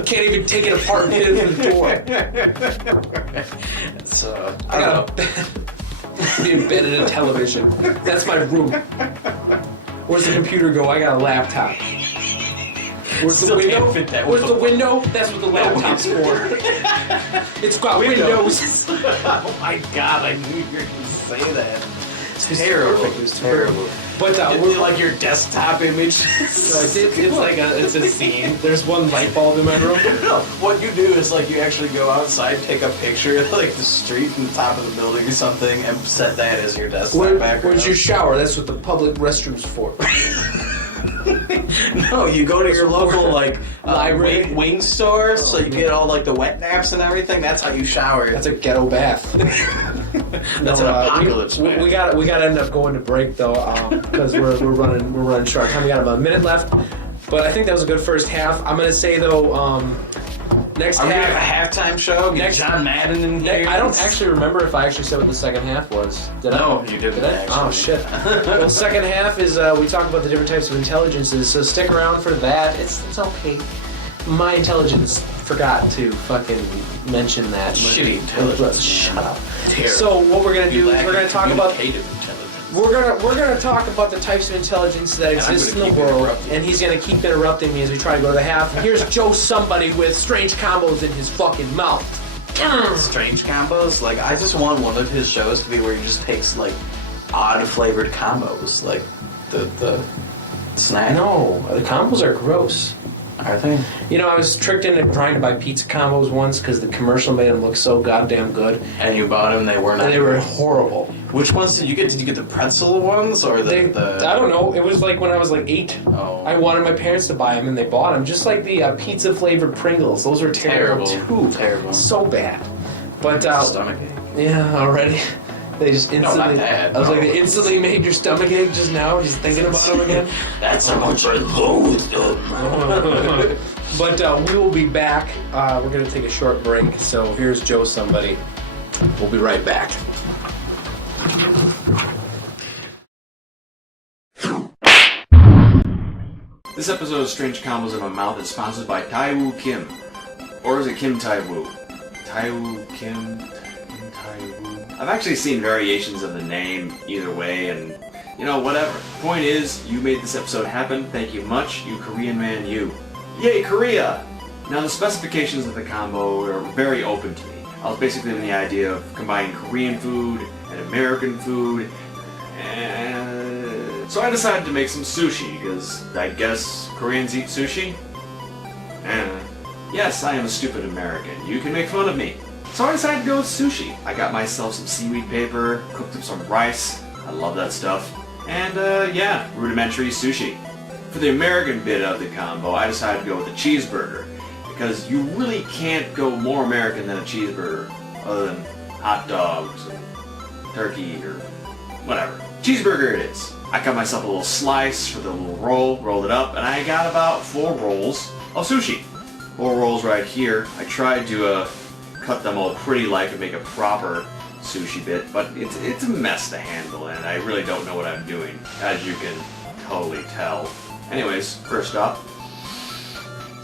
can't even take it apart and fit it through the door. So I gotta be embedded in a television. That's my room. Where's the computer go? I got a laptop. Where's the window? Where's the window? That's what the laptop's for. It's got windows. Oh my god, I knew you were going to say that. It's terrible. It's terrible. But we're like your desktop image. It's like it's a scene. There's one light bulb in my room. No, what you do is like you actually go outside, take a picture of like the street from the top of the building or something, and set that as your desktop background. Where's your shower? That's what the public restroom's for. No, you go to your local like Library? wing store, so you get all like the wet naps and everything. That's how you shower. That's a ghetto bath. That's an apocalypse, man. We got to end up going to break though, because we're running short on time. We got about a minute left, but I think that was a good first half. I'm gonna say though, next Are we gonna half. have a halftime show? Get Next- John Madden in here. I don't actually remember if I actually said what the second half was. Did I? No, you didn't. Did I? Actually. Oh shit. Well, second half is we talk about the different types of intelligences. So stick around for that. It's okay. My intelligence forgot to fucking mention that. Shitty intelligence. Shut up. Terrible. So what we're gonna You do is lack we're gonna talk about. communicative intelligence. We're gonna talk about the types of intelligence that And I'm exist in gonna the keep world, interrupting. and he's gonna keep interrupting me as we try to go to the half. And here's Joe somebody with strange combos in his fucking mouth. Strange combos. Like I just want one of his shows to be where he just takes like odd flavored combos, like the snack. No, the combos are gross. Are they? You know, I was tricked into trying to buy pizza combos once because the commercial made them look so goddamn good, And you bought them. They were not. and they were horrible. Which ones did you get? Did you get the pretzel ones or I don't know. It was like when I was like 8. Oh. I wanted my parents to buy them, and they bought them. Just like the pizza flavored Pringles. Those were terrible, Terrible. too. Terrible. So bad. But Stomach ache. yeah, already. They just instantly. not that, I was no. like, they instantly made your stomach ache just now, just thinking about them again. That's how much I loathe them. But we will be back. We're going to take a short break. So here's Joe somebody. We'll be right back. This episode of Strange Combos in My Mouth is sponsored by Taiwoo Kim. Or is it Kim Taiwoo? Taiwoo Kim Taiwoo. I've actually seen variations of the name either way, and you know, whatever. Point is, you made this episode happen. Thank you much, you Korean man, you. Yay, Korea! Now the specifications of the combo are very open to me. I was basically in the idea of combining Korean food and American food, and so I decided to make some sushi, because I guess Koreans eat sushi? Yes, I am a stupid American. You can make fun of me. So I decided to go with sushi. I got myself some seaweed paper, cooked up some rice. I love that stuff. And yeah, rudimentary sushi. For the American bit of the combo, I decided to go with a cheeseburger, because you really can't go more American than a cheeseburger, other than hot dogs and turkey or whatever. Cheeseburger it is. I cut myself a little slice for the little roll, rolled it up, and I got about 4 rolls of sushi. 4 rolls right here. I tried to cut them all pretty like and make a proper sushi bit, but it's a mess to handle, and I really don't know what I'm doing, as you can totally tell. Anyways, first up,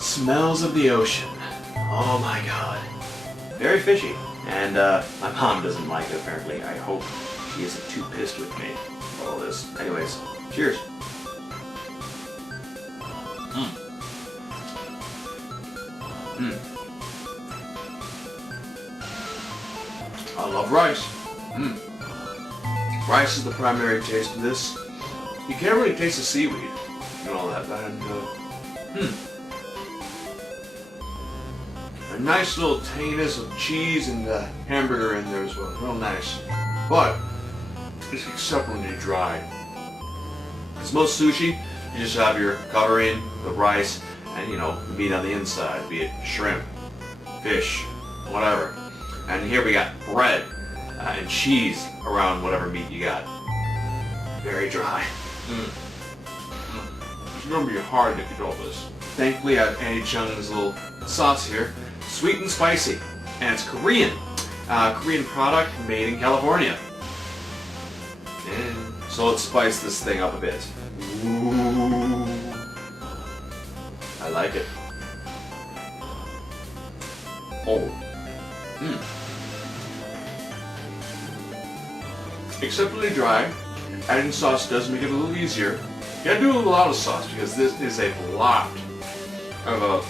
smells of the ocean. Oh my god. Very fishy. And my mom doesn't like it apparently. I hope she isn't too pissed with me for all this. Anyways, cheers. I love rice. Rice is the primary taste of this. You can't really taste the seaweed and all that. And, a nice little tanginess of cheese and the hamburger in there as well. Real nice. But it's exceptionally dry. Because most sushi, you just have your covering, the rice, and you know, the meat on the inside, be it shrimp, fish, whatever. And here we got bread and cheese around whatever meat you got. Very dry. It's going to be hard to get all this. Thankfully, I have Annie Chung's little sauce here. Sweet and spicy. And it's Korean. Korean product made in California. And so let's spice this thing up a bit. Ooh. I like it. Oh. Exceptionally dry. Adding sauce does make it a little easier. You gotta do a lot of sauce because this is a lot of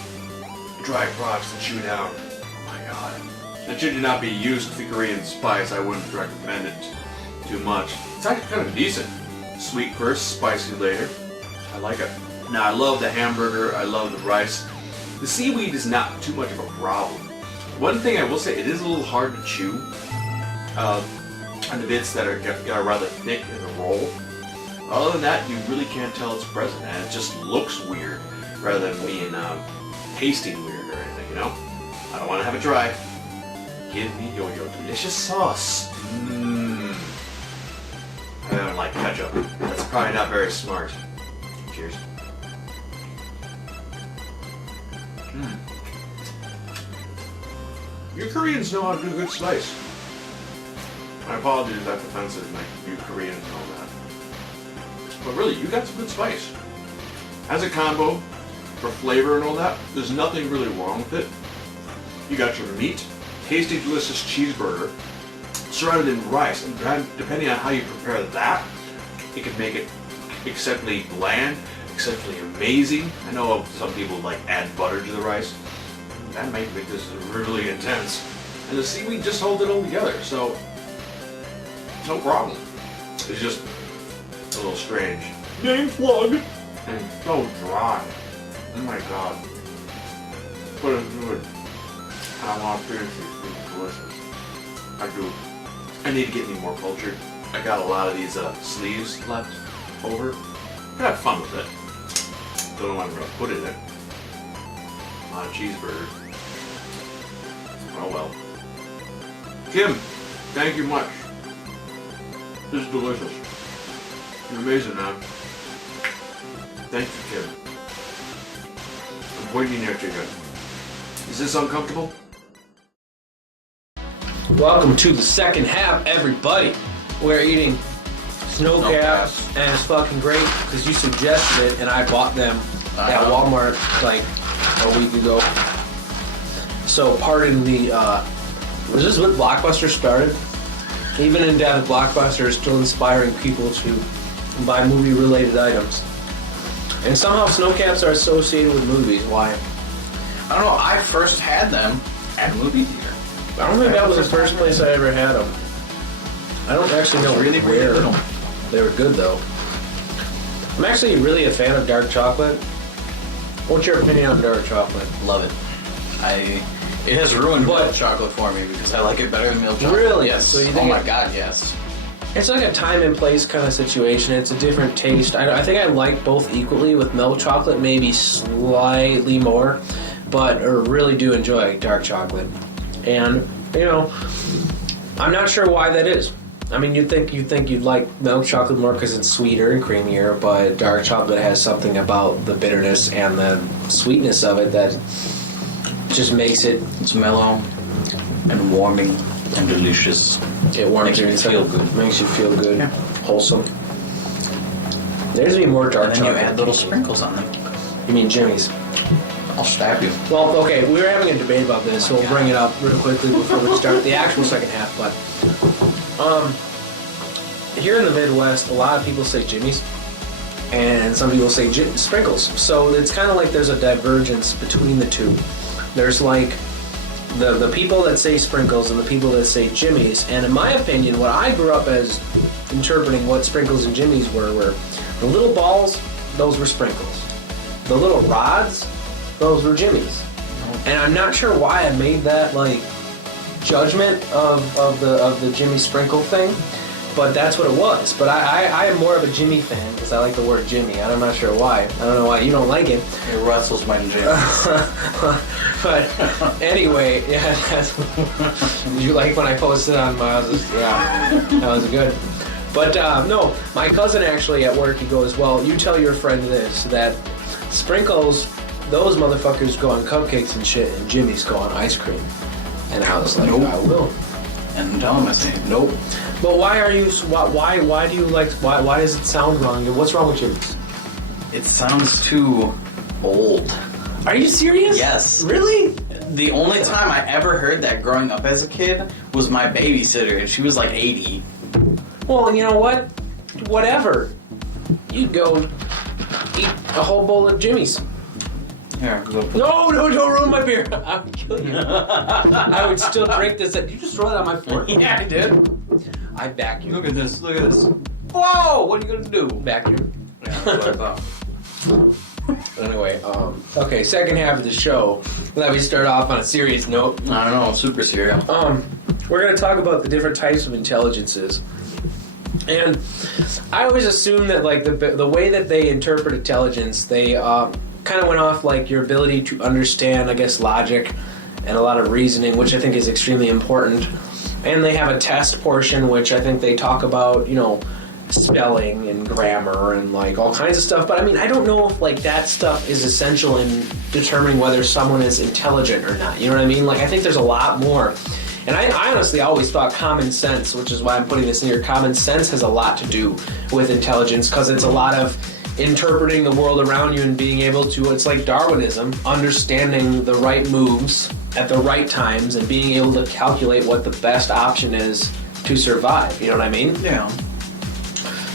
dry products to chew down. Oh my god. That should not be used to Korean spice. I wouldn't recommend it too much. It's actually kind of decent. Sweet first, spicy later. I like it. Now I love the hamburger. I love the rice. The seaweed is not too much of a problem. One thing I will say, it is a little hard to chew on the bits that are rather thick in the roll. Other than that, you really can't tell it's present, and it just looks weird rather than being tasting weird or anything, you know? I don't want to have it dry. Give me your delicious sauce. Mmm. I don't like ketchup. That's probably not very smart. Cheers. You Koreans know how to do good spice. My apologies if that's offensive, like you Koreans and all that. But really, you got some good spice. As a combo, for flavor and all that, there's nothing really wrong with it. You got your meat, tasty, delicious cheeseburger, surrounded in rice, and depending on how you prepare that, it can make it exceptionally bland, exceptionally amazing. I know some people like add butter to the rice. That might make this really intense. And the seaweed just holds it all together, so no problem. It's just a little strange. Name slug! And so dry. Oh my god. But it's good. I want to finish it. It's delicious. I do. I need to get me more cultured. I got a lot of these sleeves left over. I had fun with it. Don't know what I'm going to put in it. A lot of cheeseburger. Oh well. Kim, thank you much. This is delicious. You're amazing, man. Thank you, Kim. I'm pointing at you again. Is this uncomfortable? Welcome to the second half, everybody. We're eating snow caps, and it's fucking great because you suggested it, and I bought them at Walmart like a week ago. So, pardon the. Was this what Blockbuster started? Even in death, Blockbuster is still inspiring people to buy movie-related items. And somehow snow caps are associated with movies. Why? I don't know. I first had them at a movie theater. I don't think that was the first place I ever had them. I don't actually know Really where. little. They were good though. I'm actually really a fan of dark chocolate. What's your opinion on dark chocolate? Love it. It has ruined milk chocolate for me because I like it better than milk chocolate. Really? Yes. So you Oh think my god, yes. It's like a time and place kind of situation. It's a different taste. I think I like both equally, with milk chocolate maybe slightly more, but I really do enjoy dark chocolate. And, you know, I'm not sure why that is. I mean, you'd think you'd like milk chocolate more because it's sweeter and creamier, but dark chocolate has something about the bitterness and the sweetness of it that just makes it. It's mellow and warming and delicious. It warms Makes you your feel inside. good. Makes you feel good. Yeah. Wholesome. There's be more dark And then you chocolate. add little sprinkles on them. You mean Jimmy's? I'll stab you. Well, okay, we were having a debate about this, so we'll bring it up real quickly before we start the actual second half. But here in the Midwest, a lot of people say Jimmy's, and some people say sprinkles. So it's kind of like there's a divergence between the two. There's like the people that say sprinkles and the people that say Jimmy's. And in my opinion, what I grew up as interpreting what sprinkles and Jimmy's were the little balls, those were sprinkles. The little rods, those were Jimmy's. And I'm not sure why I made that like judgment of the Jimmy sprinkle thing, but that's what it was. But I am more of a Jimmy fan because I like the word Jimmy, and I'm not sure why. I don't know why you don't like it. It rustles my Jimmy. But anyway, yeah, that's, you like when I posted on my, yeah, that was good. But no, my cousin actually at work, he goes, well, you tell your friend this, that sprinkles, those motherfuckers go on cupcakes and shit, and Jimmy's go on ice cream. And I was like, Nope. I will. And tell him I say nope. But why are you? Why do you like? Why does it sound wrong? What's wrong with Jimmy's? It sounds too old. Are you serious? Yes. Really? The only time I ever heard that growing up as a kid was my babysitter, and she was like 80. Well, you know what? Whatever. You'd go eat a whole bowl of Jimmy's. Here, go put No, don't ruin my beer. I would kill you. I would still drink this. Did you just throw that on my fork? Yeah, I did. I back you. Look at this. Look at this. Whoa! What are you gonna do? Back you. Yeah, that's what I thought. Anyway, okay, second half of the show. Let me start off on a serious note. I don't know. Super cereal. We're going to talk about the different types of intelligences. And I always assume that like the way that they interpret intelligence, they kind of went off like your ability to understand, I guess, logic and a lot of reasoning, which I think is extremely important. And they have a test portion, which I think they talk about, you know, spelling and grammar and like all kinds of stuff. But I mean, I don't know if like that stuff is essential in determining whether someone is intelligent or not. You know what I mean? Like I think there's a lot more. And I honestly always thought common sense, which is why I'm putting this in here, common sense has a lot to do with intelligence, because it's a lot of interpreting the world around you and being able to, it's like Darwinism, understanding the right moves at the right times and being able to calculate what the best option is to survive. You know what I mean? Yeah.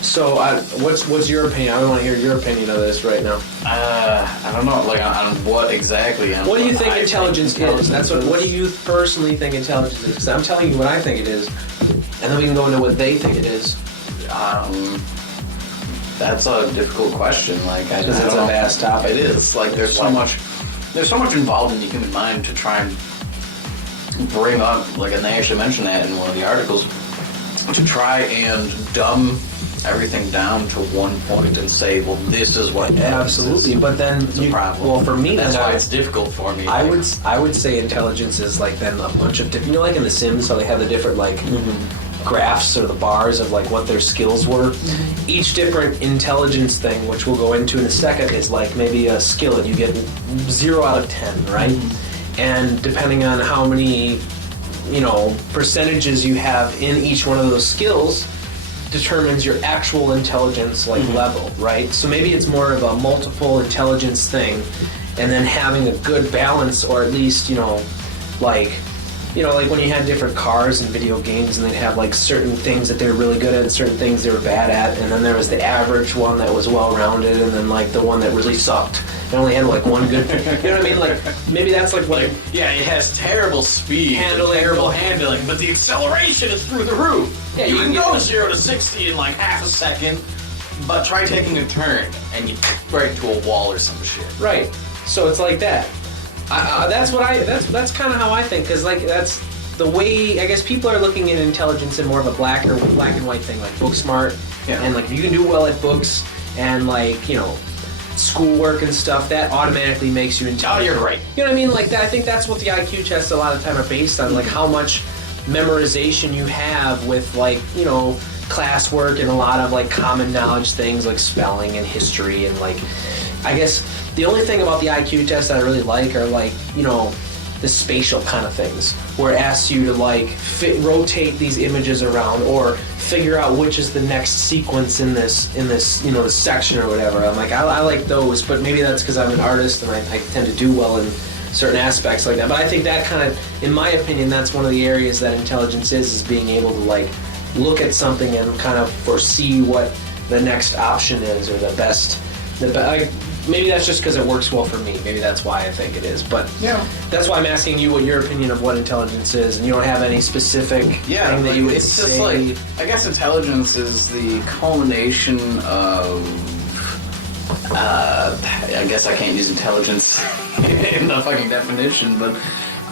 So, what's your opinion? I want to hear your opinion of this right now. I don't know, like on what exactly. What do you think intelligence is? That's what do you personally think intelligence is? Because I'm telling you what I think it is, and then we can go into what they think it is. That's a difficult question. Like, Because it's a vast topic. It is. Like, there's so much involved in the human mind to try and bring up. Like, and they actually mentioned that in one of the articles, to try and dumb everything down to one point and say, well, this is what absolutely. But then it's a problem. Well, for me, that's why it's difficult for me. I would say intelligence is like then a bunch of different. You know, like in The Sims, how they have the different like graphs or the bars of like what their skills were. Mm-hmm. Each different intelligence thing, which we'll go into in a second, is like maybe a skill that you get 0 out of 10, right? Mm-hmm. And depending on how many, you know, percentages you have in each one of those skills determines your actual intelligence like level, right? So maybe it's more of a multiple intelligence thing, and then having a good balance, or at least, you know, like when you had different cars in video games and they'd have like certain things that they were really good at and certain things they were bad at, and then there was the average one that was well-rounded, and then like the one that really sucked and only had like one good, you know what I mean? Like maybe that's like what... yeah, it has terrible speed, terrible handling, but the acceleration is through the roof. Yeah, you can go 0 to 60 in like half a second, but try taking a turn and you right into a wall or some shit. Right. So it's like that. That's kind of how I think, because like that's the way I guess people are looking at intelligence in more of a black and white thing, like book smart, and like if you can do well at books and like, you know, schoolwork and stuff, that automatically makes you intelligent. Oh, you're right. You know what I mean? Like that. I think that's what the IQ tests a lot of the time are based on, like how much memorization you have with like, you know, classwork and a lot of like common knowledge things like spelling and history, and like I guess the only thing about the IQ test that I really like are like, you know, the spatial kind of things, where it asks you to like rotate these images around or figure out which is the next sequence in this you know, the section or whatever. I'm like, I like those, but maybe that's because I'm an artist and I tend to do well in certain aspects like that. But I think that kind of, in my opinion, that's one of the areas that intelligence is being able to like look at something and kind of foresee what the next option is, or the best. Maybe that's just because it works well for me. Maybe that's why I think it is. But yeah, that's why I'm asking you what your opinion of what intelligence is, and you don't have any specific thing that you would it's say. Just like, I guess intelligence is the culmination of. I guess I can't use intelligence in the fucking definition, but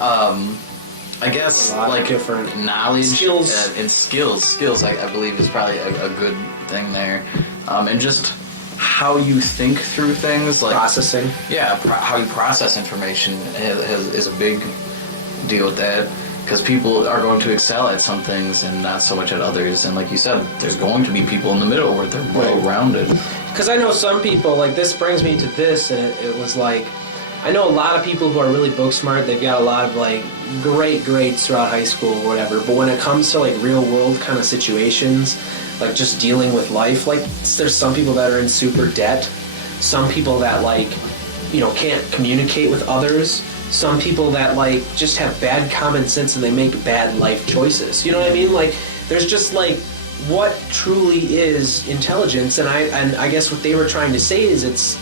I guess like different knowledge, skills, and skills. I believe is probably a good thing there, and just how you think through things, like processing. Yeah, how you process information is a big deal with that, because people are going to excel at some things and not so much at others. And like you said, there's going to be people in the middle where they're well-rounded. Because I know some people, like this brings me to this, and it was like, I know a lot of people who are really book smart. They've got a lot of like great grades throughout high school or whatever, but when it comes to like real world kind of situations, like just dealing with life, like there's some people that are in super debt, some people that like, you know, can't communicate with others, some people that like just have bad common sense and they make bad life choices. You know what I mean? Like there's just like what truly is intelligence, and I guess what they were trying to say is it's,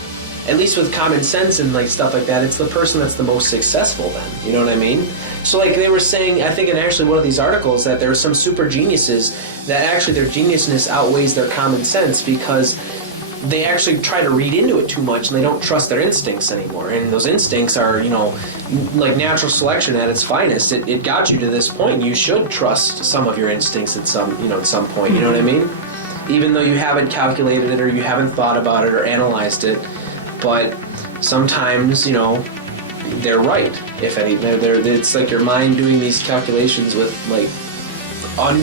at least with common sense and like stuff like that, it's the person that's the most successful then. You know what I mean? So like they were saying, I think in actually one of these articles, that there are some super geniuses that actually their geniusness outweighs their common sense, because they actually try to read into it too much and they don't trust their instincts anymore. And those instincts are, you know, like natural selection at its finest. It got you to this point. You should trust some of your instincts at some point. You know what I mean? even though you haven't calculated it or you haven't thought about it or analyzed it. But sometimes, you know, they're right. If anything, it's like your mind doing these calculations with like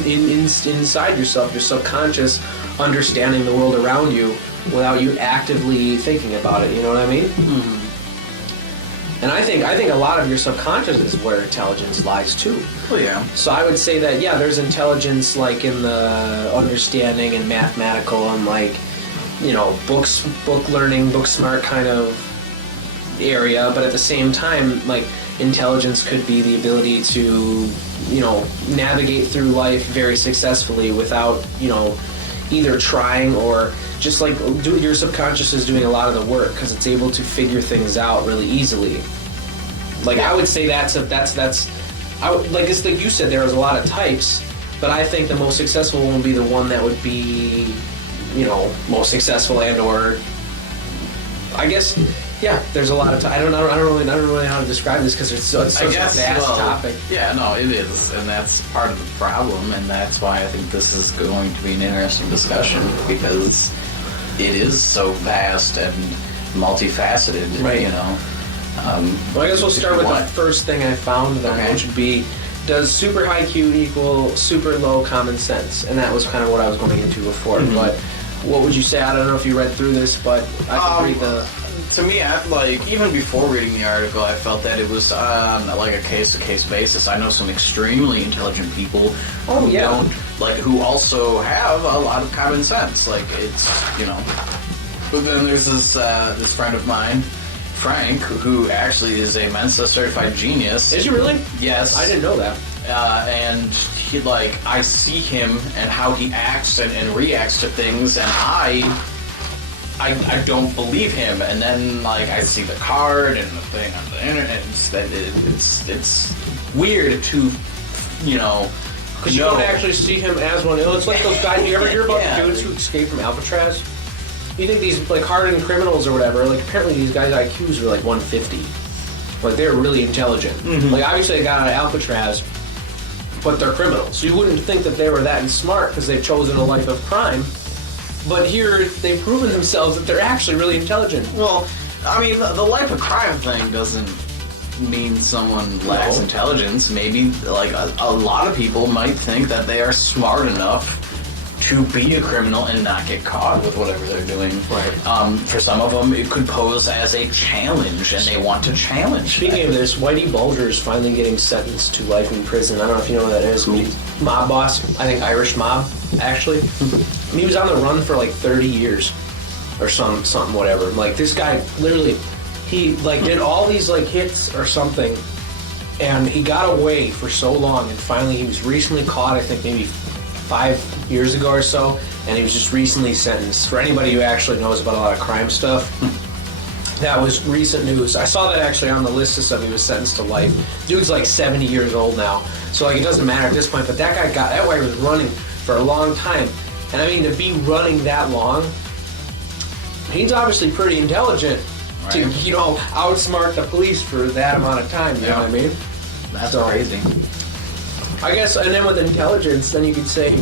inside yourself, your subconscious understanding the world around you without you actively thinking about it. You know what I mean? Mm-hmm. And I think a lot of your subconscious is where intelligence lies too. Well, yeah. So I would say that, yeah, there's intelligence like in the understanding and mathematical and like, you know, book learning, book smart kind of area, but at the same time, like, intelligence could be the ability to, you know, navigate through life very successfully without, you know, either trying or just like your subconscious is doing a lot of the work because it's able to figure things out really easily. Like, I would say like it's like you said, there was a lot of types, but I think the most successful one would be the one that would be, you know, most successful and or I guess, yeah, there's a lot of I don't really know how to describe this because it's such a vast topic. Yeah, no, it is, and that's part of the problem, and that's why I think this is going to be an interesting discussion because it is so vast and multifaceted, right? You know. Well, I guess we'll start with the first thing I found, then, which would be, does super high Q equal super low common sense? And that was kind of what I was going into before. Mm-hmm. But what would you say? I don't know if you read through this, but I can read the... To me, even before reading the article, I felt that it was on like a case-to-case basis. I know some extremely intelligent people who also have a lot of common sense. Like, it's, you know... But then there's this friend of mine, Frank, who actually is a Mensa certified genius. Is he really? Yes. I didn't know that. And he, like, I see him and how he acts and reacts to things, and I don't believe him. And then, like, I see the card and the thing on the internet. It's weird to, you know, because you don't actually see him as one. It's like those guys. You ever hear about the dudes who escaped from Alcatraz? You think these, like, hardened criminals or whatever, like, apparently these guys' IQs were, like, 150. Like, they're really intelligent. Mm-hmm. Like, obviously they got out of Alcatraz, but they're criminals. So you wouldn't think that they were that smart because they've chosen a life of crime. But here, they've proven themselves that they're actually really intelligent. Well, I mean, the life of crime thing doesn't mean someone lacks intelligence. Maybe, like, a lot of people might think that they are smart enough to be a criminal and not get caught with whatever they're doing. Right. For some of them, it could pose as a challenge, and they want to challenge. Speaking of this, Whitey Bulger's finally getting sentenced to life in prison. I don't know if you know what that is. Mob boss. I think Irish mob, actually. He was on the run for like 30 years or something, whatever. Like, this guy, literally, he, like, did all these, like, hits or something, and he got away for so long, and finally he was recently caught, I think maybe 5 years ago or so, and he was just recently sentenced. For anybody who actually knows about a lot of crime stuff, that was recent news. I saw that actually on the list of stuff. He was sentenced to life. Dude's like 70 years old now, so like it doesn't matter at this point. But that guy that way was running for a long time, and I mean, to be running that long, he's obviously pretty intelligent to, you know, outsmart the police for that amount of time. You know what I mean? That's crazy. I guess, and then with intelligence, then you could say,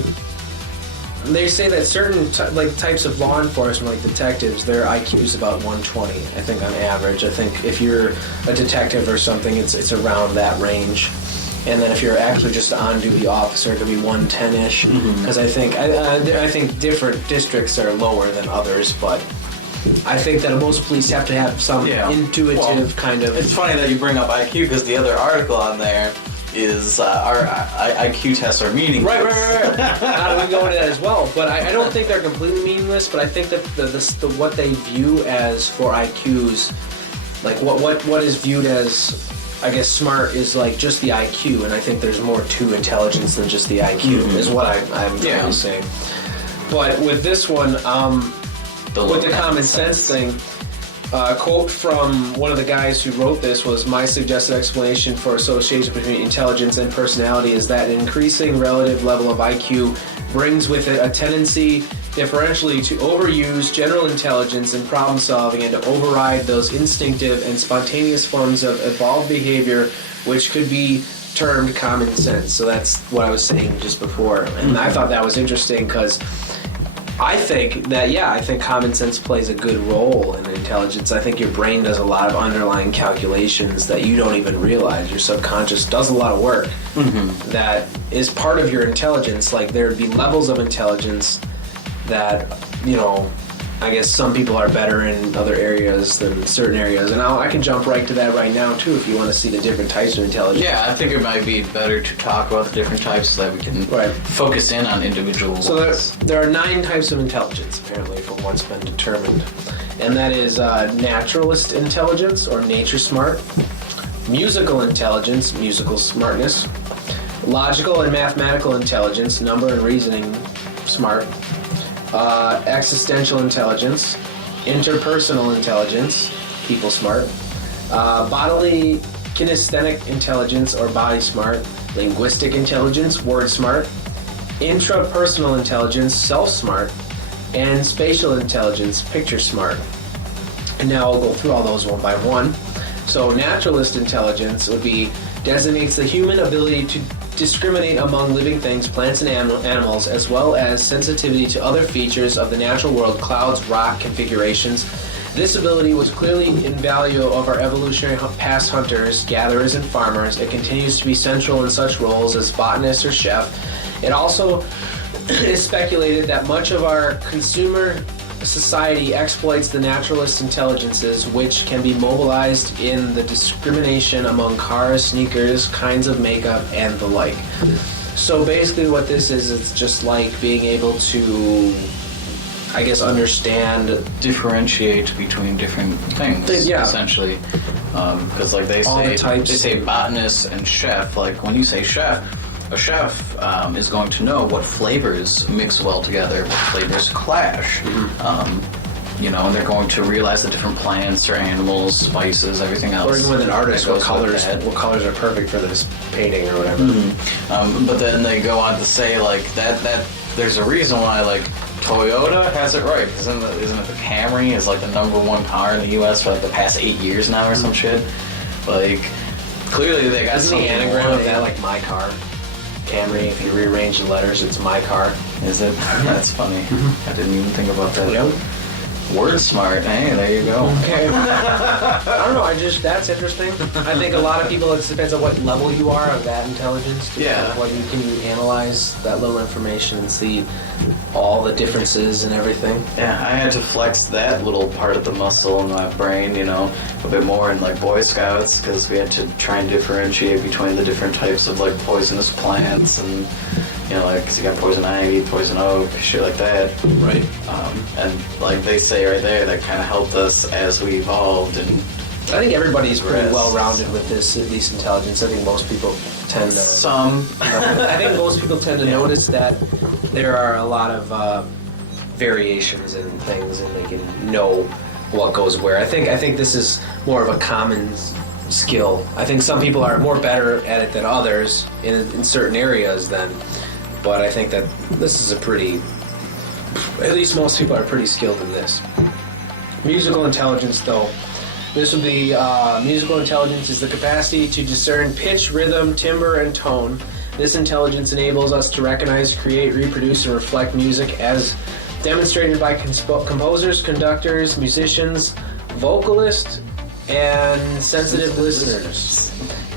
they say that certain types of law enforcement, like detectives, their IQ is about 120, I think, on average. I think if you're a detective or something, it's around that range. And then if you're actually just an on-duty officer, it could be 110-ish. Because I think different districts are lower than others, but I think that most police have to have some intuitive kind of... It's funny that you bring up IQ, because the other article on there is our IQ tests are meaningless. Right. We go into that as well. But I don't think they're completely meaningless, but I think that the what they view as for IQs, like what is viewed as, I guess, smart is like just the IQ, and I think there's more to intelligence than just the IQ, is what I'm trying to say. But with this one, with the common sense thing, a quote from one of the guys who wrote this was, "My suggested explanation for association between intelligence and personality is that an increasing relative level of IQ brings with it a tendency differentially to overuse general intelligence in problem solving and to override those instinctive and spontaneous forms of evolved behavior which could be termed common sense." So that's what I was saying just before. And I thought that was interesting because I think common sense plays a good role in intelligence. I think your brain does a lot of underlying calculations that you don't even realize. Your subconscious does a lot of work that is part of your intelligence. Like, there would be levels of intelligence that, I guess some people are better in other areas than certain areas. And I can jump right to that right now, too, if you want to see the different types of intelligence. Yeah, I think it might be better to talk about the different types so that we can focus in on individual So ones. there are 9 types of intelligence, apparently, from what's been determined. And that is naturalist intelligence, or nature smart, musical intelligence, musical smartness, logical and mathematical intelligence, number and reasoning smart, existential intelligence, interpersonal intelligence, people smart, bodily kinesthetic intelligence or body smart, linguistic intelligence, word smart, intrapersonal intelligence, self smart, and spatial intelligence, picture smart. And now I'll go through all those one by one. So naturalist intelligence designates the human ability to discriminate among living things, plants and animals, as well as sensitivity to other features of the natural world, clouds, rock configurations. This ability was clearly in value of our evolutionary past hunters, gatherers, and farmers. It continues to be central in such roles as botanist or chef. It also is speculated that much of our consumer society exploits the naturalist intelligences, which can be mobilized in the discrimination among cars, sneakers, kinds of makeup, and the like. So basically what this is, it's just like being able to, I guess, understand, differentiate between different things, essentially. Because like they say botanist and chef. Like when you say chef, a chef is going to know what flavors mix well together, what flavors clash. And they're going to realize the different plants or animals, spices, everything else. Or even with an artist, what colors are perfect for this painting or whatever. But then they go on to say like that there's a reason why like Toyota has it right. Isn't it the Camry is like the #1 car in the U.S. for like the past 8 years now or some shit? Like clearly they got the anagram of that like my car. Camry, if you rearrange the letters, it's my car. Is it? That's funny. I didn't even think about that. Yep. Word smart. Hey, there you go. Okay. I don't know. That's interesting. I think a lot of people, it depends on what level you are of that intelligence. What you can analyze that little information and see all the differences and everything. Yeah, I had to flex that little part of the muscle in my brain, a bit more in like Boy Scouts, because we had to try and differentiate between the different types of like poisonous plants and because you got poison ivy, poison oak, shit like that. Right. And like they say right there, that kind of helped us as we evolved. And I think everybody's pretty well-rounded with this intelligence. I think most people tend to... I think most people tend to notice that there are a lot of variations in things, and they can know what goes where. I think this is more of a common skill. I think some people are more better at it than others in certain areas but I think that this is at least most people are pretty skilled in this. Musical intelligence, though. This would be, musical intelligence is the capacity to discern pitch, rhythm, timbre, and tone. This intelligence enables us to recognize, create, reproduce, and reflect music as demonstrated by composers, conductors, musicians, vocalists, and sensitive listeners.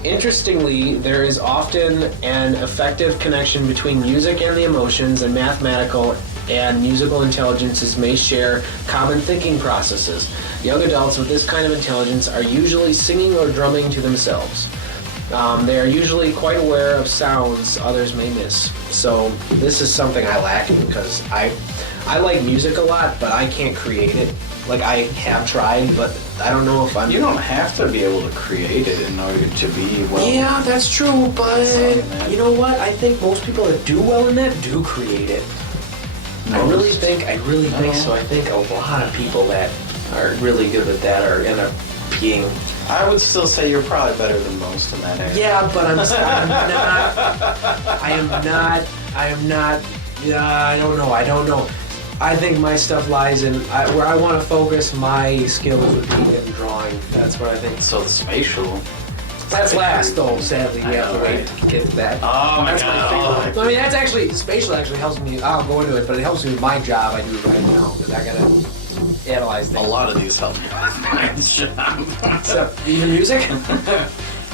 Interestingly, there is often an effective connection between music and the emotions, and mathematical and musical intelligences may share common thinking processes. Young adults with this kind of intelligence are usually singing or drumming to themselves. They are usually quite aware of sounds others may miss. So this is something I lack in, because I like music a lot, but I can't create it. Like, I have tried, but I don't know if I'm... You don't have to be able to create it in order to be well... Yeah, that's true, but you know what? I think most people that do well in that do create it. I really think so. I think a lot of people that are really good at that end up being... I would still say you're probably better than most in that area. Yeah, but I don't know. I think my stuff lies in where I want to focus my skills would be in drawing. That's what I think. So the spatial. That's last, though. Sadly, we have to wait to get to that. Oh my That's my god. favorite. I mean, that's actually spatial. Actually helps me. I'll go into it, but it helps me with my job. I do right now because I gotta analyze A things. lot of these help me with my job. Except even music.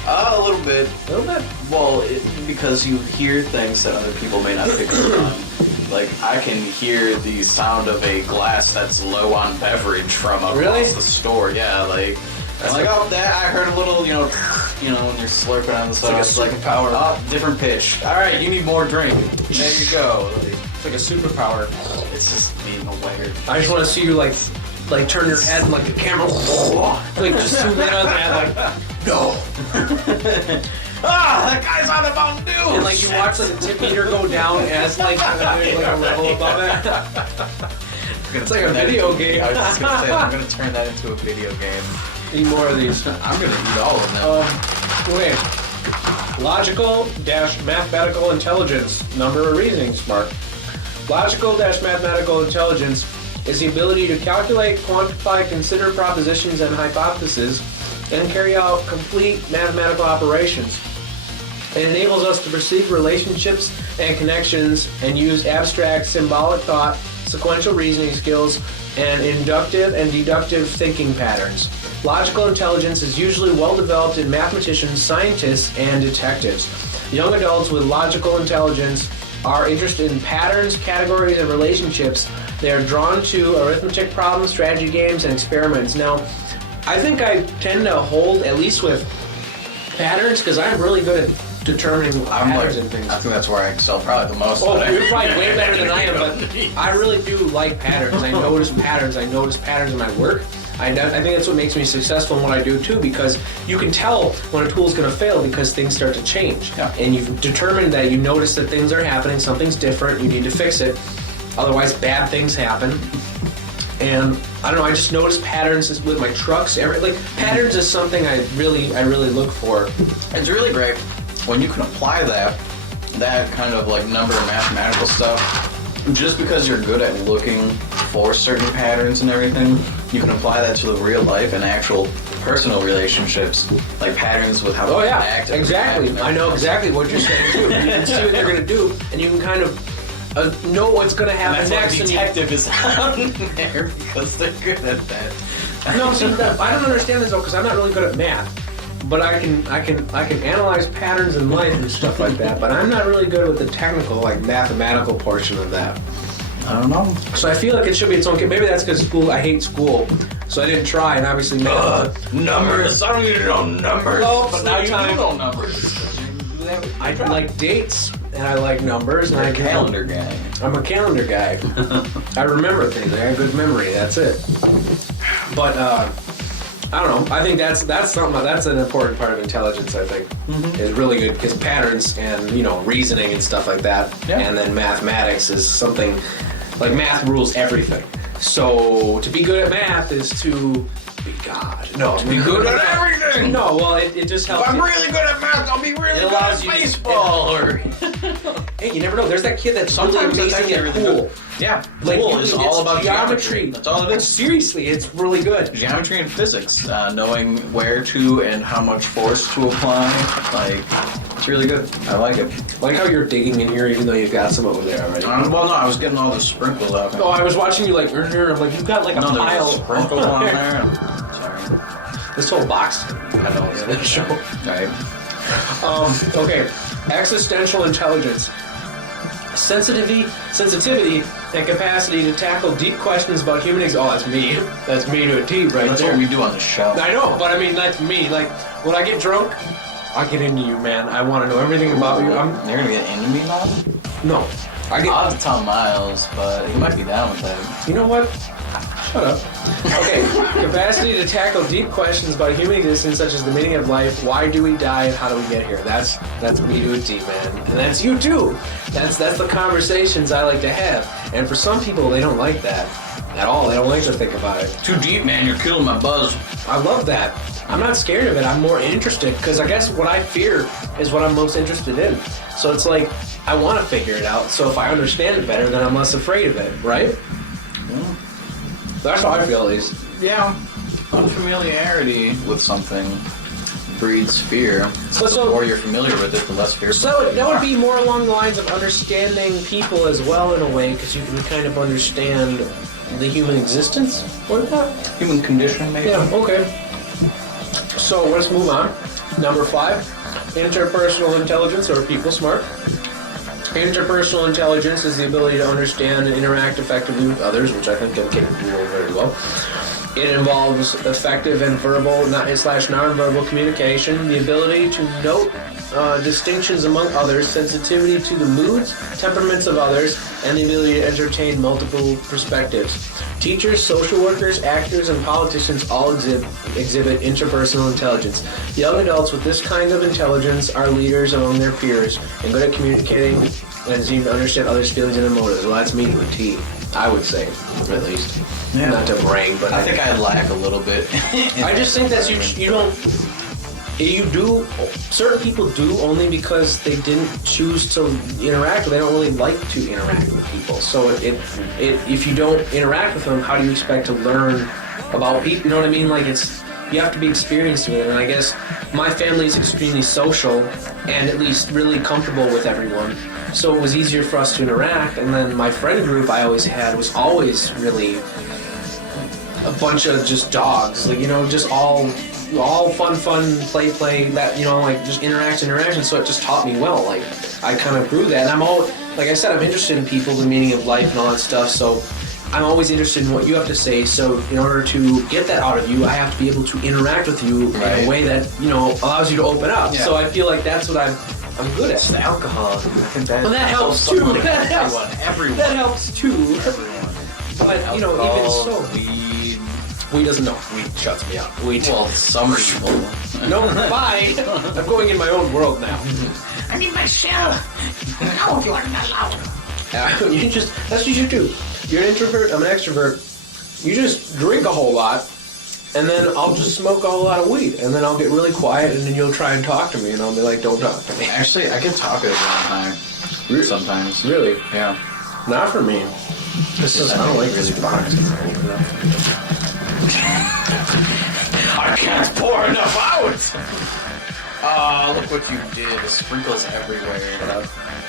A little bit. A little bit. Well, because you hear things that other people may not pick up on. Like, I can hear the sound of a glass that's low on beverage from across Really? the store. Yeah, like, That's I'm like, like- oh, that I heard a little, when you're slurping on the soda. like a It's like, superpower. oh, different pitch. All right, you need more drink. There you go. Like, It's like a superpower. it's just being aware. I just want to see you like turn your head and like the camera, like just zoom in on that, like no. Ah, that guy's on the Mountain Dew. And like you watch like the tip meter go down as like a level above it. It's like a video game. I was just gonna say, I'm gonna turn that into a video game. Need more of these. I'm gonna eat all of them. Okay. Logical-mathematical intelligence. Number of reasonings, Mark. Logical-mathematical intelligence is the ability to calculate, quantify, consider propositions and hypotheses, and carry out complete mathematical operations. It enables us to perceive relationships and connections and use abstract symbolic thought, sequential reasoning skills, and inductive and deductive thinking patterns. Logical intelligence is usually well developed in mathematicians, scientists, and detectives. Young adults with logical intelligence are interested in patterns, categories, and relationships. They are drawn to arithmetic problems, strategy games, and experiments. Now, I think I tend to hold, at least with patterns, because I'm really good at determining patterns and things. I think that's where I excel probably the most. Oh, you're probably way better than I am, but I really do like patterns. I notice patterns. I notice patterns in my work. I think that's what makes me successful in what I do too, because you can tell when a tool is going to fail because things start to change. Yeah. And you've determined that you notice that things are happening, something's different, you need to fix it. Otherwise, bad things happen. And I don't know, I just notice patterns with my trucks. Patterns is something I really look for. It's really great when you can apply that kind of like number and mathematical stuff. Just because you're good at looking for certain patterns and everything, you can apply that to the real life and actual personal relationships, like patterns with how Oh they yeah, act. and exactly. react and I know everything. exactly what you're saying too. You can see what they're going to do, and you can kind of know what's going to And happen that's next. why And you, detective is on there because they're good at that. no, see, I don't understand this though because I'm not really good at math. But I can analyze patterns in life and stuff like that. But I'm not really good with the technical, like mathematical portion of that. I don't know. So I feel like it should be its own. Maybe that's because I hate school, so I didn't try. And obviously, Numbers. I don't need to know numbers. No, but now you do do know numbers. I like dates and I like numbers and You're I a calendar guy. I'm a calendar guy. I remember things. I have good memory. That's it. But I don't know. I think that's something. That's an important part of intelligence. I think is really good because patterns and reasoning and stuff like that. Yeah. And then mathematics is something like math rules everything. So to be good at math is to be God. No, to be good at everything. No, well, it just helps. If I'm you. really good at math, I'll be really It good allows at you to- baseball. Or Hey, you never know. There's that kid that's sometimes really that's amazing actually at really pool. good. Yeah, Like pool you is can- all it's about geometry. That's all it is. Seriously, it's really good. Geometry and physics, knowing where to and how much force to apply, it's really good. I like it. Like how you're digging in here, even though you've got some over there already. Well, no, I was getting all the sprinkles out. Oh, I was watching you like earlier. I'm like, you've got like a No, pile there's sprinkles on there. Sorry. This whole box. I know. Yeah, this show. Right. Okay. Existential intelligence. Sensitivity, and capacity to tackle deep questions about human existence. Oh, that's me. That's me to a T right That's there. what we do on the show. I know, but I mean, that's me. Like, when I get drunk, I get into you, man. I want to know everything about you. You're gonna get into me now? No. I'll have to tell Miles, but he might be down with that. You know what? Shut up. Okay, capacity to tackle deep questions about human existence, such as the meaning of life, why do we die, and how do we get here? That's me to a T, man, and that's you too. That's the conversations I like to have, and for some people, they don't like that at all. They don't like to think about it. Too deep, man. You're killing my buzz. I love that. I'm not scared of it. I'm more interested because I guess what I fear is what I'm most interested in. So it's like I want to figure it out. So if I understand it better, then I'm less afraid of it, right? That's how I feel, at least. Yeah. Unfamiliarity with something breeds fear. So- The more you're familiar with it, the less fearful. So that would be more along the lines of understanding people as well in a way, because you can kind of understand the human existence like that. Human condition, maybe. Yeah, okay. So let's move on. Number 5, interpersonal intelligence, or people smart. Interpersonal intelligence is the ability to understand and interact effectively with others, which I think I'm capable of very well. It involves effective and verbal / non-verbal communication, the ability to note distinctions among others, sensitivity to the moods, temperaments of others, and the ability to entertain multiple perspectives. Teachers, social workers, actors, and politicians all exhibit interpersonal intelligence. Young adults with this kind of intelligence are leaders among their peers and good at communicating and seem to understand others' feelings and motives. Well, that's me to a T, I would say, at least. Yeah. Not to brag, but I think I lack a little bit. I just think that you don't. You do. Certain people do only because they didn't choose to interact. They don't really like to interact with people. So if you don't interact with them, how do you expect to learn about people? You know what I mean? Like you have to be experienced with it. And I guess my family is extremely social and at least really comfortable with everyone. So it was easier for us to interact. And then my friend group I always had was always really a bunch of just dogs, like, just all fun, play, that, like just interaction. So it just taught me well. Like I kind of grew that, and I'm all, like I said, I'm interested in people, the meaning of life, and all that stuff. So I'm always interested in what you have to say. So in order to get that out of you, I have to be able to interact with you in a way that allows you to open up. Yeah. So I feel like that's what I'm good at. It's the alcohol. I think well, that helps too. Everyone. That helps too. Everyone. But Alcohol, even so, weed doesn't know. Weed shuts me up. Well, some people. No, bye. I'm going in my own world now. I need my shell. Now you are not allowed. That's what you do. You're an introvert, I'm an extrovert. You just drink a whole lot, and then I'll just smoke a whole lot of weed, and then I'll get really quiet, and then you'll try and talk to me, and I'll be like, don't talk to me. Actually, I can talk at one time. Sometimes. Really? Yeah. Not for me. I don't like really boxing. I can't pour enough out! Look what you did. The sprinkles everywhere.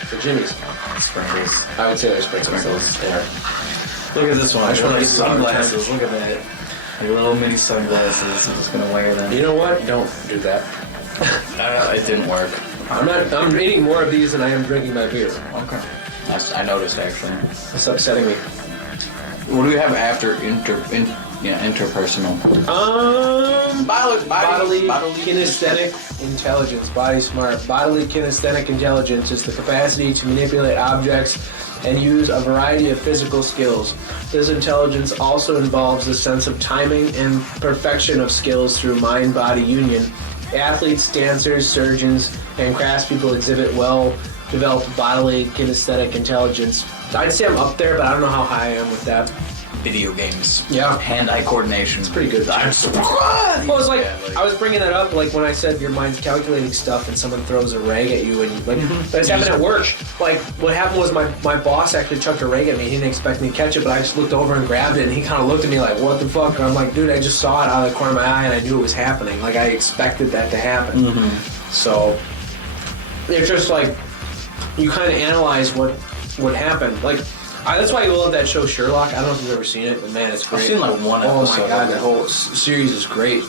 For Jimmy's. Sprinkles. I would say they're sprinkles. Yeah. Look at this one. I just want to sunglasses. Look at that. Like little mini sunglasses. I'm just gonna wear them. You know what? Don't do that. It didn't work. I'm eating more of these than I am drinking my beer. Okay. I noticed, actually. It's upsetting me. What do we have after interpersonal? Bodily kinesthetic intelligence. Body smart. Bodily kinesthetic intelligence is the capacity to manipulate objects and use a variety of physical skills. This intelligence also involves the sense of timing and perfection of skills through mind-body union. Athletes, dancers, surgeons, and craftspeople exhibit well-developed bodily kinesthetic intelligence. I'd say I'm up there, but I don't know how high I am with that. Video games. Yeah. Hand-eye coordination. It's pretty good. I'm surprised. Well, it's like, I was bringing that up, like when I said your mind's calculating stuff and someone throws a rag at you, and that's happened at work. Like, what happened was my boss actually chucked a rag at me. He didn't expect me to catch it, but I just looked over and grabbed it, and he kind of looked at me like, what the fuck? And I'm like, dude, I just saw it out of the corner of my eye, and I knew it was happening. Like, I expected that to happen. So, it's just like, you kind of analyze what happened. Like, that's why I love that show Sherlock. I don't know if you've ever seen it, but man, it's great. I've seen like one episode. Oh my god, that whole series is great.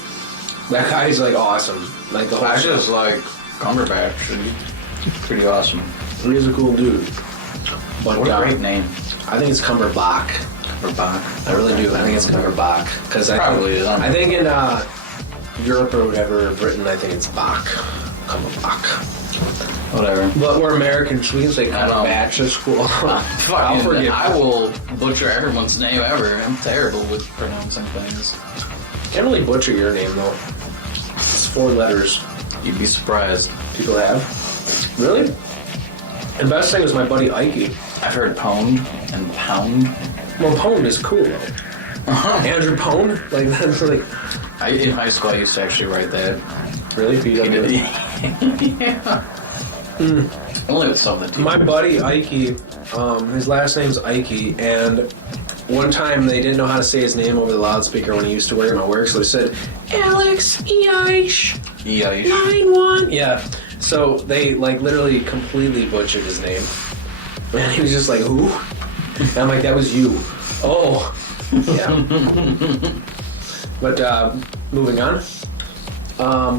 That guy's like awesome. Like the whole I show. just like Cumberbatch. Pretty awesome. He is a cool dude. But What a great name. I think it's Cumberbach. Cumberbatch. I really do. I think it's Cumberbach because Probably is. I think in Europe or whatever, Britain, I think it's Bach. Cumberbach. Whatever. But we're Americans. We can say Cumberbatch at school. I'll forgive. I will butcher everyone's name ever. I'm terrible with pronouncing things. Can't really butcher your name though. It's 4 letters. You'd be surprised. People have. Really? The best thing was my buddy Ikey. I've heard pwned and pound. Well, Pwned is cool though. Andrew Pwned? Like, that's like... In high school, I used to actually write that. Really? PW? Yeah. Only with some of the teachers. My buddy Ikey, his last name's Ikey, and one time they didn't know how to say his name over the loudspeaker when he used to work at my work, so they said, Alex Eish. Yeah, you 9-1. Yeah. So they like literally completely butchered his name, and he was just like, "Who?" And I'm like, "That was you." Oh, yeah. But moving on.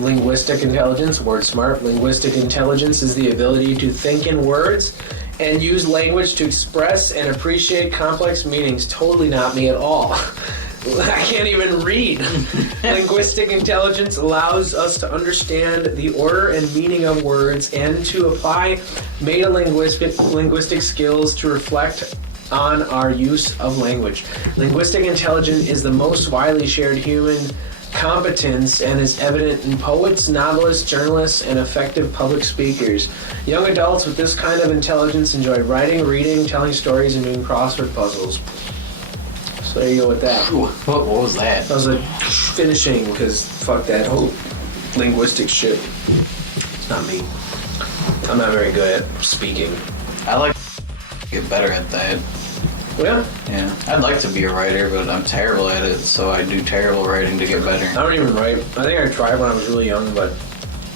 Linguistic intelligence, word smart. Linguistic intelligence is the ability to think in words and use language to express and appreciate complex meanings. Totally not me at all. I can't even read. Linguistic intelligence allows us to understand the order and meaning of words and to apply meta-linguistic skills to reflect on our use of language. Linguistic intelligence is the most widely shared human competence and is evident in poets, novelists, journalists, and effective public speakers. Young adults with this kind of intelligence enjoy writing, reading, telling stories, and doing crossword puzzles. So there you go with that. What was that? I was like finishing because fuck that whole linguistic shit. It's not me. I'm not very good at speaking. I like to get better at that. Yeah? Yeah. I'd like to be a writer, but I'm terrible at it, so I do terrible writing to get better. I don't even write. I think I tried when I was really young, but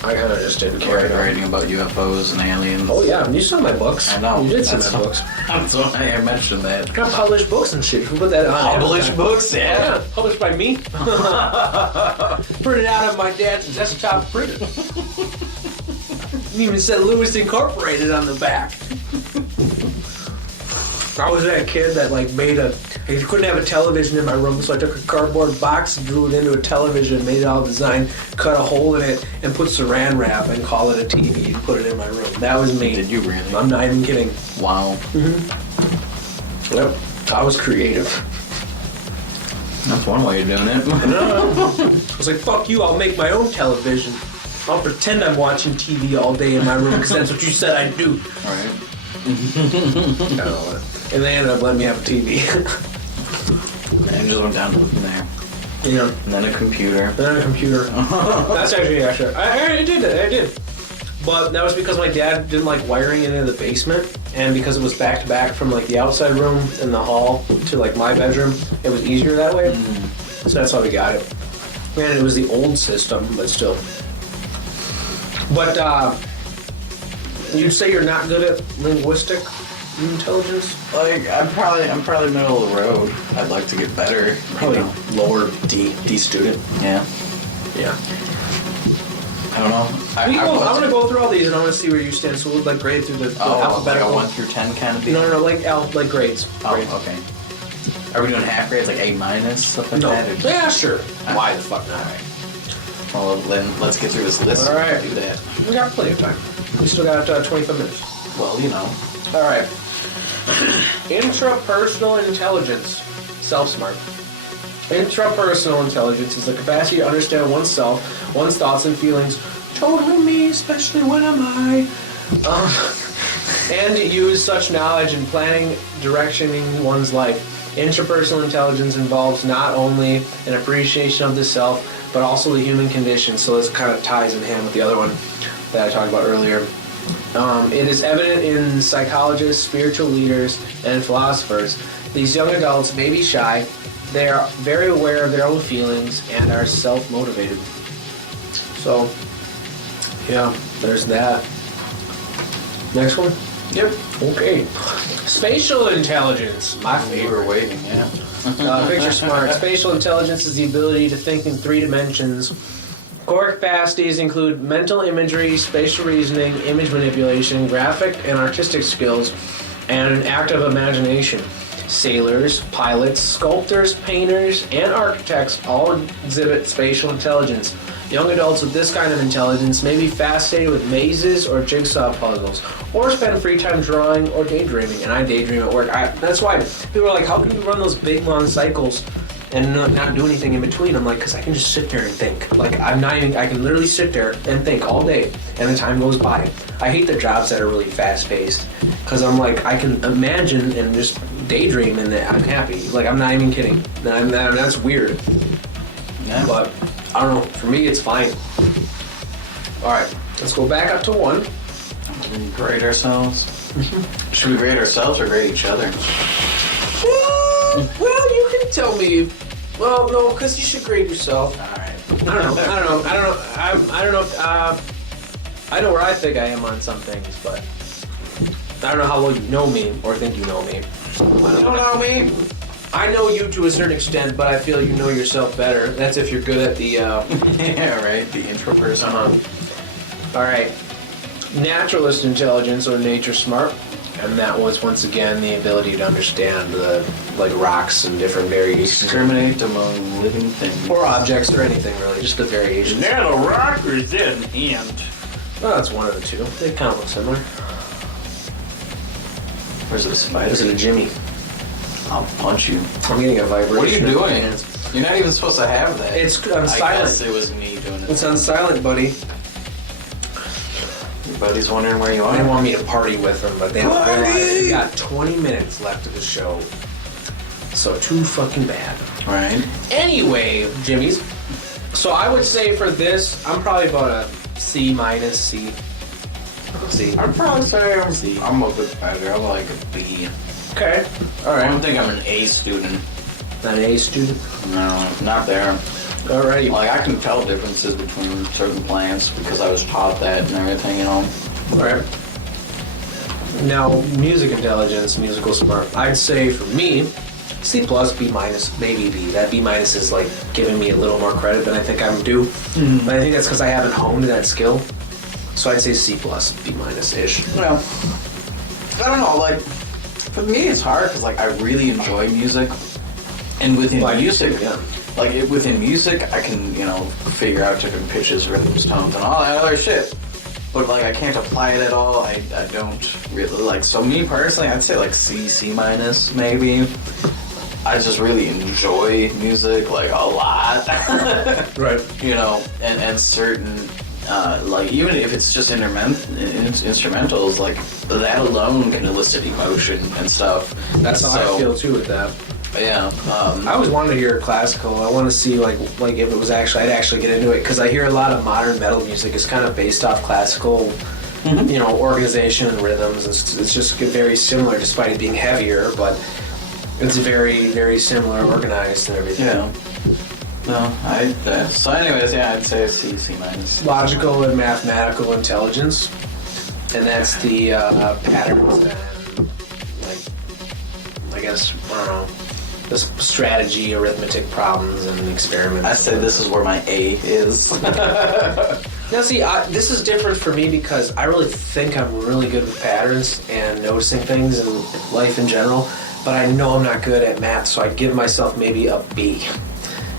I kind of just didn't care. Writing about UFOs and aliens. Oh yeah, you saw my books. I know. You did see my books. That's why I mentioned that. I got published books and shit. Who put that on? Published books, Yeah, published by me. Printed out of my dad's desktop printer. Even said Lewis Incorporated on the back. I was that kid that like made a. I couldn't have a television in my room, so I took a cardboard box, drew it into a television, made it all designed, cut a hole in it, and put Saran wrap and call it a TV and put it in my room. That was me. Did you really? I'm not even kidding. Wow. Mm-hmm. Yep. I was creative. That's one way of doing it. I was like, fuck you, I'll make my own television. I'll pretend I'm watching TV all day in my room because that's what you said I'd do. Alright. And they ended up letting me have a TV. And just went down from there. Yeah. And then a computer. Then a computer. That's actually accurate. I did. But that was because my dad didn't like wiring into the basement, and because it was back to back from like the outside room in the hall to like my bedroom, it was easier that way. So that's why we got it. And it was the old system, but still. But you'd say you're not good at linguistic intelligence? Like I'm probably middle of the road. I'd like to get better. Probably lower D student. Yeah. Yeah. I don't know. I'm gonna go through all these and I want to see where you stand. So we'll like grade through the alphabetical. Like a 1 through 10 kind of thing. No, like grades. Oh, Grades. okay. Are we doing half grades, like A minus, stuff like that? Or- Yeah, sure. Why the fuck not? Well, then let's get through this list. All right. Do that. We got plenty of time. We still got 25 minutes. Well, you know. All right. Intrapersonal intelligence. Self-smart. Intrapersonal intelligence is the capacity to understand oneself, one's thoughts and feelings. Totally me, especially when I'm high. And use such knowledge in planning, directioning one's life. Intrapersonal intelligence involves not only an appreciation of the self, but also the human condition. So this kind of ties in hand with the other one that I talked about earlier. It is evident in psychologists, spiritual leaders, and philosophers. These young adults may be shy. They are very aware of their own feelings and are self-motivated. So, yeah, there's that. Next one? Yep. Okay. Spatial intelligence. My favorite. Waiting, yeah. Picture smart. Spatial intelligence is the ability to think in 3 dimensions. Core capacities include mental imagery, spatial reasoning, image manipulation, graphic and artistic skills, and an active imagination. Sailors, pilots, sculptors, painters, and architects all exhibit spatial intelligence. Young adults with this kind of intelligence may be fascinated with mazes or jigsaw puzzles, or spend free time drawing or daydreaming. And I daydream at work. That's why people are like, how can you run those big long cycles and not do anything in between? I'm like, because I can just sit there and think. Like, I can literally sit there and think all day, and the time goes by. I hate the jobs that are really fast-paced, because I'm like, I can imagine and just daydream, and I'm happy. Like, I'm not even kidding. That's weird. Yeah. But, I don't know. For me, it's fine. All right, let's go back up to 1. Grade ourselves. Should we grade ourselves or grade each other? Well, you can tell me. Well, no, because you should grade yourself. Alright. I don't know. I know where I think I am on some things, but I don't know how well you know me or think you know me. You don't know me. I know you to a certain extent, but I feel you know yourself better. That's if you're good at the. Yeah, right. The intro person. All right. Naturalist intelligence or nature smart, and that was once again the ability to understand the rocks and different variations, Discriminate among living things. or objects or anything really, just the variations. That a rock or is that an ant? Well, that's one of the two. They kind of look similar. Or is it a spider? Is it a Jimmy? I'll punch you. I'm getting a vibration. What are you in my doing? hands. You're not even supposed to have that. It's on I silent. guess it was me doing it. It's on silent, buddy. Your buddy's wondering where you They are. want me to party with them, but they don't realize we got 20 minutes left of the show. So too fucking bad. Right. Anyway, Jimmy's. So I would say for this, I'm probably about a C minus C. C. I'd probably say I'm a good fighter. I'm like a B. Okay. All I right. don't think I'm an A student. Not an A student. No, not there. Alrighty. Like, I can tell differences between certain plants because I was taught that and everything, you know. Alright. Now, music intelligence, musical smart. I'd say for me, C plus, B minus, maybe B. That B minus is like giving me a little more credit than I think I'm due. But I think that's because I haven't honed that skill. So I'd say C plus, B minus ish. Well, I don't know, like, for me it's hard because, like, I really enjoy music. And within music, yeah. Within music, I can, you know, figure out different pitches, rhythms, tones, and all that other shit. But, like, I can't apply it at all. I don't really, like, so me personally, I'd say, like, C minus, maybe. I just really enjoy music, like, a lot. Right. You know, and certain, like, even if it's just instrumentals, like, that alone can elicit emotion and stuff. That's how I feel too with that. Yeah. I always wanted to hear classical. I want to see like if it was actually, I'd actually get into it because I hear a lot of modern metal music is kind of based off classical, you know, organization and rhythms. It's just very similar, despite it being heavier, but it's very, very similar, organized and everything. Yeah. No, so anyways, yeah, I'd say C minus. Logical and mathematical intelligence, and that's the patterns and like, I guess, I don't know, the strategy, arithmetic problems, and experiments. I'd say this is where my A is. Now, see, this is different for me because I really think I'm really good with patterns and noticing things in life in general, but I know I'm not good at math, so I'd give myself maybe a B.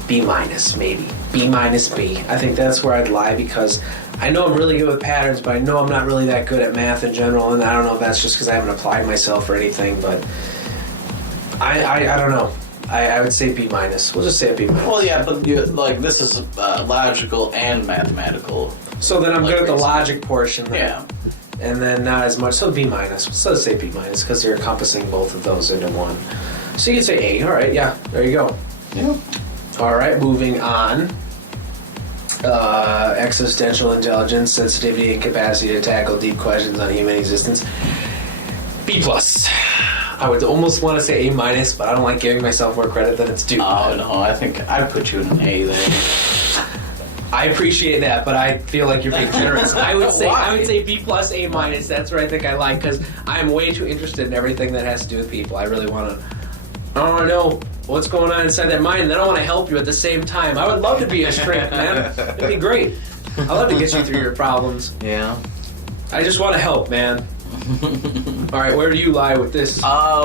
B minus, maybe. B minus B. I think that's where I'd lie because I know I'm really good with patterns, but I know I'm not really that good at math in general, and I don't know if that's just because I haven't applied myself or anything, but I don't know. I would say B minus. We'll just say a B minus. Well, yeah, but this is logical and mathematical. So then I'm like good at the this. logic portion. Then. Yeah. And then not as much. So B minus. So let's say B minus because you're encompassing both of those into one. So you can say A. All right, yeah, there you go. Yeah. All right, moving on. Existential intelligence, sensitivity, and capacity to tackle deep questions on human existence. B plus. I would almost want to say A minus, but I don't like giving myself more credit than it's due. Oh no, I think I'd put you in an A there. I appreciate that, but I feel like you're being generous. I would say B plus, A minus. That's where I think I like because I'm way too interested in everything that has to do with people. I really want to. I want to know what's going on inside their mind, and then I want to help you at the same time. I would love to be a shrink, man. It'd be great. I'd love to get you through your problems. Yeah. I just want to help, man. All right, where do you lie with this? I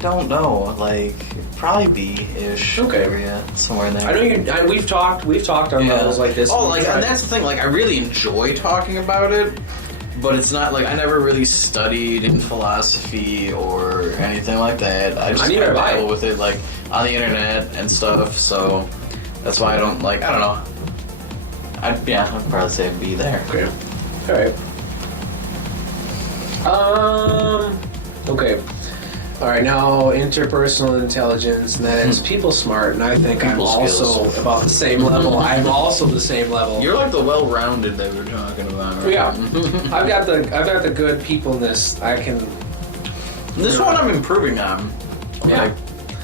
don't know. Like, probably B-ish. Okay. Area, somewhere in there. I know you. We've talked on levels like this. Oh, like, and that's the thing. Like, I really enjoy talking about it, but it's not like I never really studied in philosophy or anything like that. I just neither have I. dabble with it, like, on the internet and stuff. So that's why I don't like. I don't know. I'd probably say B there. Okay. All right. Okay. All right. Now, interpersonal intelligence, and that is people smart, and I think I'm People also skills. about the same level. I'm also the same level. You're like the well-rounded that we're talking about. Right? Yeah. I've got the good peopleness. I can. This one I'm improving on. Yeah.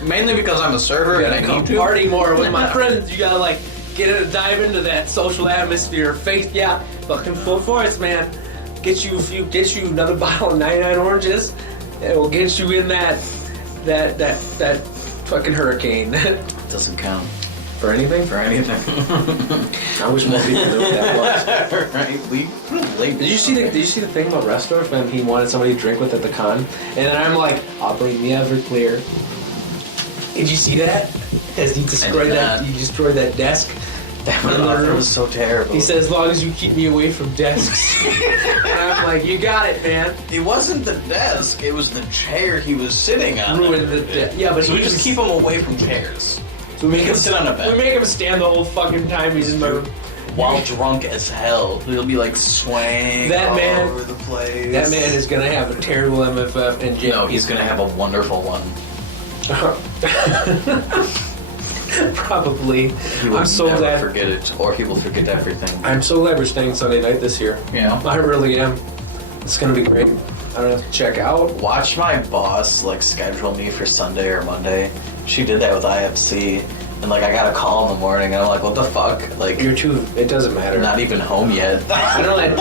Mainly because I'm a server You and I gotta come need to. party more with my friends. You gotta like dive into that social atmosphere. Fucking full force, man. Get you another bottle of 99 oranges. It will get you in that fucking hurricane. Doesn't count For anything? for anything. I wish more people knew what that was. Right? We late. Did you see the thing about Restorff when he wanted somebody to drink with at the con? And then I'm like, I'll bring the Everclear. Did you see that? As he destroyed that desk. That in the room. was so terrible. He said, as long as you keep me away from desks. And I'm like, you got it, man. It wasn't the desk, it was the chair he was sitting on. Ruined the desk. Yeah, but So we just keep him away from chairs. So we make him sit on a bed. We make him stand the whole fucking time he's in my room. While drunk as hell. He'll be like swaying all over the place. That man is gonna have a terrible MFF and jail. No, he's gonna have a wonderful one. Probably. He will I'm so never glad. forget it, or he will forget everything. I'm so glad we're staying Sunday night this year. Yeah. I really am. It's gonna be great. I don't have to check out. Watch my boss like schedule me for Sunday or Monday. She did that with IFC, and like I got a call in the morning, and I'm like, what the fuck? Like You're too. It doesn't matter. not even home yet. I know that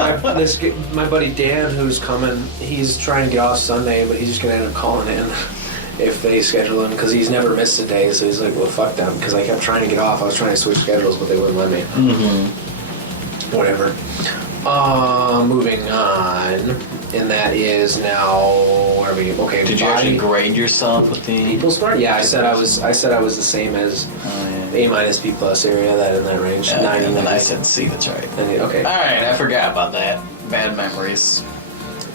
my buddy Dan, who's coming, he's trying to get off Sunday, but he's just gonna end up calling in if they schedule him because he's never missed a day. So he's like, well, fuck them, because I kept trying to get off. I was trying to switch schedules, but they wouldn't let me. Mm-hmm. Whatever. Moving on, and that is now. Where are we? Okay. Did you actually grade yourself with the People Smart? Yeah, I said I was the same as A minus B plus area, that in that range. Yeah, 90, and then I said C. That's right. Okay. Alright, I forgot about that. Bad memories.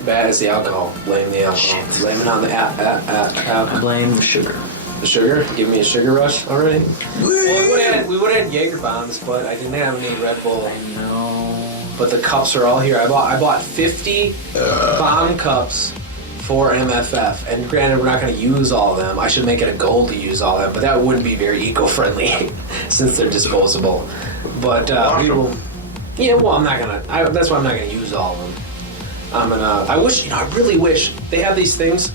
Bad is the alcohol. Blame the alcohol. Shit. Blame it on the alcohol. Blame the sugar. The sugar? Give me a sugar rush already? Well, we would have had Jaeger bombs, but I didn't have any Red Bull. I know. But the cups are all here. I bought 50 bomb cups for MFF. And granted, we're not going to use all of them. I should make it a goal to use all of them, but that wouldn't be very eco-friendly since they're disposable. But we will. Yeah, well, I'm not gonna. That's why I'm not gonna use all of them. I'm gonna. I wish. I really wish they have these things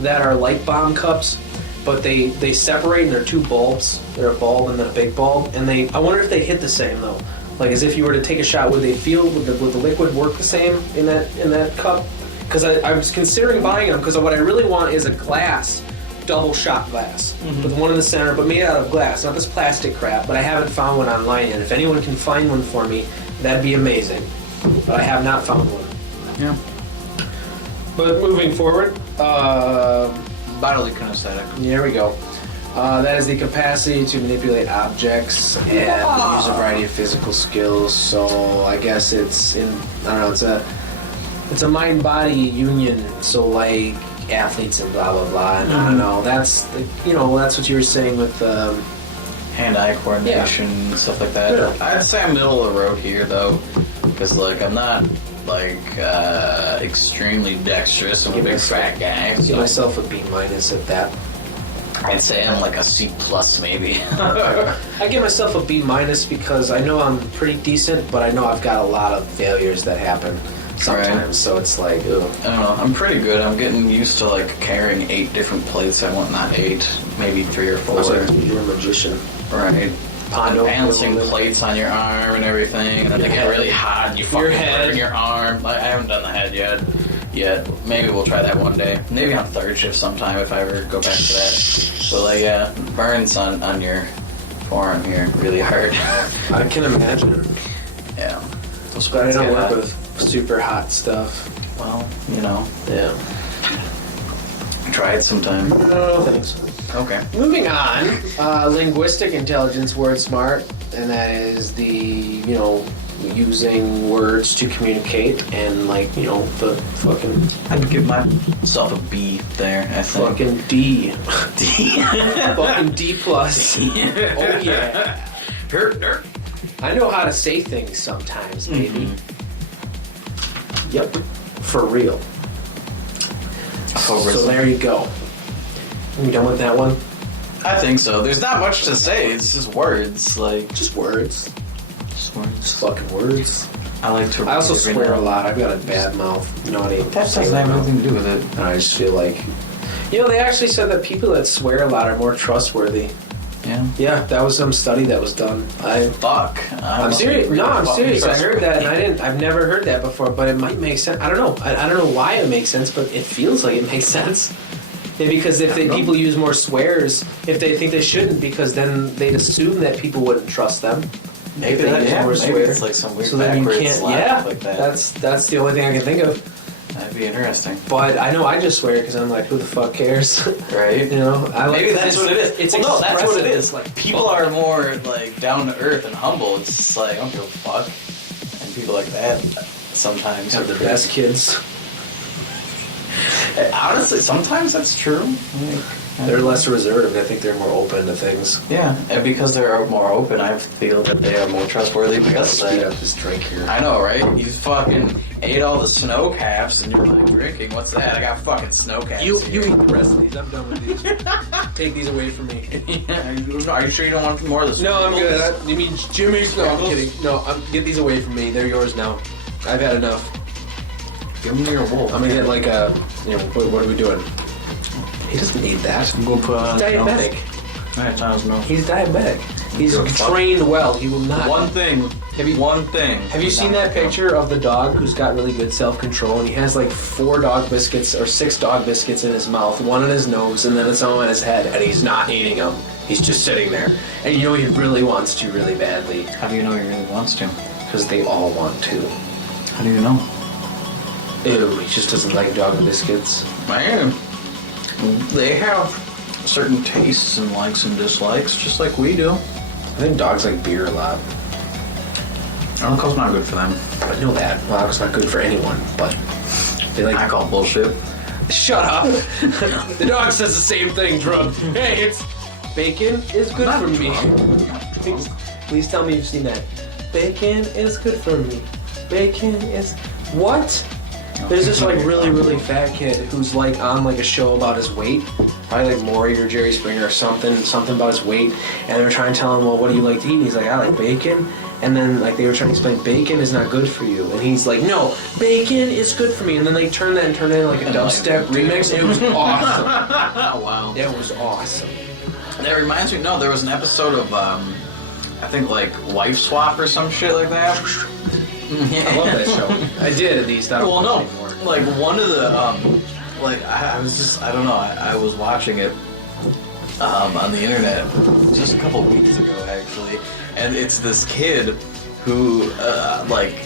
that are like bomb cups, but they separate and they're two bulbs. They're a bulb and then a big bulb, and I wonder if they hit the same though. Like as if you were to take a shot, would they feel? Would the liquid work the same in that cup? Because I was considering buying them because what I really want is a glass, double shot glass with one in the center, but made out of glass, not this plastic crap. But I haven't found one online yet. If anyone can find one for me, that'd be amazing. But I have not found one. Yeah. But moving forward, Bodily kinesthetic. here we go. That is the capacity to manipulate objects and use a variety of physical skills. So I guess it's it's a mind-body union. So like athletes and blah blah blah. And I don't know. That's that's what you were saying with. Hand-eye coordination, stuff like that. Yeah. I'd say I'm middle of the road here, though, because like I'm not like extremely dexterous. I'm a big fat guy. Give So myself a B minus at that. I'd say I'm like a C plus maybe. I give myself a B minus because I know I'm pretty decent, but I know I've got a lot of failures that happen sometimes. Right. So it's like, ugh. I don't know. I'm pretty good. I'm getting used to like carrying 8 different plates. I want not 8, maybe 3 or 4. I was like, you're a magician. Right. Pondo, Balancing plates on your arm and everything, and then they get really hot and you fucking burn your arm. I haven't done the head yet. Maybe we'll try that one day. Maybe on third shift sometime if I ever go back to that. But like, yeah, burns on your forearm here really hard. I can imagine. Yeah. But I don't work with super hot stuff. Well, Yeah. try it sometime. No, thanks. Okay. Moving on, linguistic intelligence, word smart, and that is the, using words to communicate and the fucking I'd give myself a B there, I think. fucking D. D. Fucking D plus. Oh yeah. I know how to say things sometimes, baby. Yep. For real. So there you go. Are we done with that one? I think so. There's not much to say. It's just words, Just words. Just words. Just fucking words. I like to. I also swear a lot. I've got a bad mouth. Naughty. That doesn't have anything to do with it. And I just feel like, You know, they actually said that people that swear a lot are more trustworthy. Yeah. Yeah, that was some study that was done. Fuck. I'm serious. No, I'm serious. I heard that, and I've never heard that before, but it might make sense. I don't know. I don't know why it makes sense, but it feels like it makes sense. Maybe because if people use more swears, if they think they shouldn't, because then they'd assume that people wouldn't trust them. Maybe They that, use more maybe swear. it's like some weird So then you backwards can't. laugh Yeah, like that. that's the only thing I can think of. That'd be interesting. But I know I just swear because I'm like, who the fuck cares? Right? You know, I like Maybe that's what it is. It's no, that's what it expressive. is. Like people are more like down to earth and humble. It's just like I don't give a fuck. And people like that sometimes Have are the crazy. best kids. Honestly, sometimes that's true. They're less reserved. I think they're more open to things. Yeah, and because they're more open, I feel that they are more trustworthy because Speed up this drink here. I know, right? You fucking ate all the snow caps and you're like drinking. What's that? I got fucking snow caps. You here. eat the rest of these. I'm done with these. Take these away from me. Are you sure you don't want more of the No, I'm sprinkles? good. You mean Jimmy's? No, I'm kidding. No, get these away from me. They're yours now. I've had enough. Give me your wolf. I'm gonna get like a. You know, what are we doing? He doesn't need that. I'm gonna put on He's diabetic. He's diabetic. He's Go fuck. trained well. He will not. One thing. Have you seen that picture of the dog who's got really good self-control and he has like 4 dog biscuits or 6 dog biscuits in his mouth, one in his nose, and then it's all in his head, and he's not eating them. He's just sitting there. And you know he really wants to really badly. How do you know he really wants to? Because they all want to. How do you know? Ew, he just doesn't like dog biscuits. Man, they have certain tastes and likes and dislikes, just like we do. I think dogs like beer a lot. Alcohol's not good for them. I know that. Well, alcohol's not good for anyone, but they like... I call bullshit. Shut up! The dog says the same thing, Drug. Hey, it's... Bacon is good for me. Please tell me you've seen that. Bacon is good for me. Bacon is... What? There's this like really fat kid who's like on like a show about his weight, probably like Maury or Jerry Springer or something about his weight, and they were trying to tell him, well, what do you like to eat? And he's like, I like bacon. And then like they were trying to explain bacon is not good for you, and he's like, no, bacon is good for me. And then they turned that and turned it into like a dubstep remix, and it was awesome. Wow. It was awesome. That reminds me, no, there was an episode of, I think like Wife Swap or some shit like that. I love that show. I did at least. I don't Well, watch no, anymore. like one of the, like I was just, I don't know, I was watching it on the internet just a couple weeks ago actually, and it's this kid who like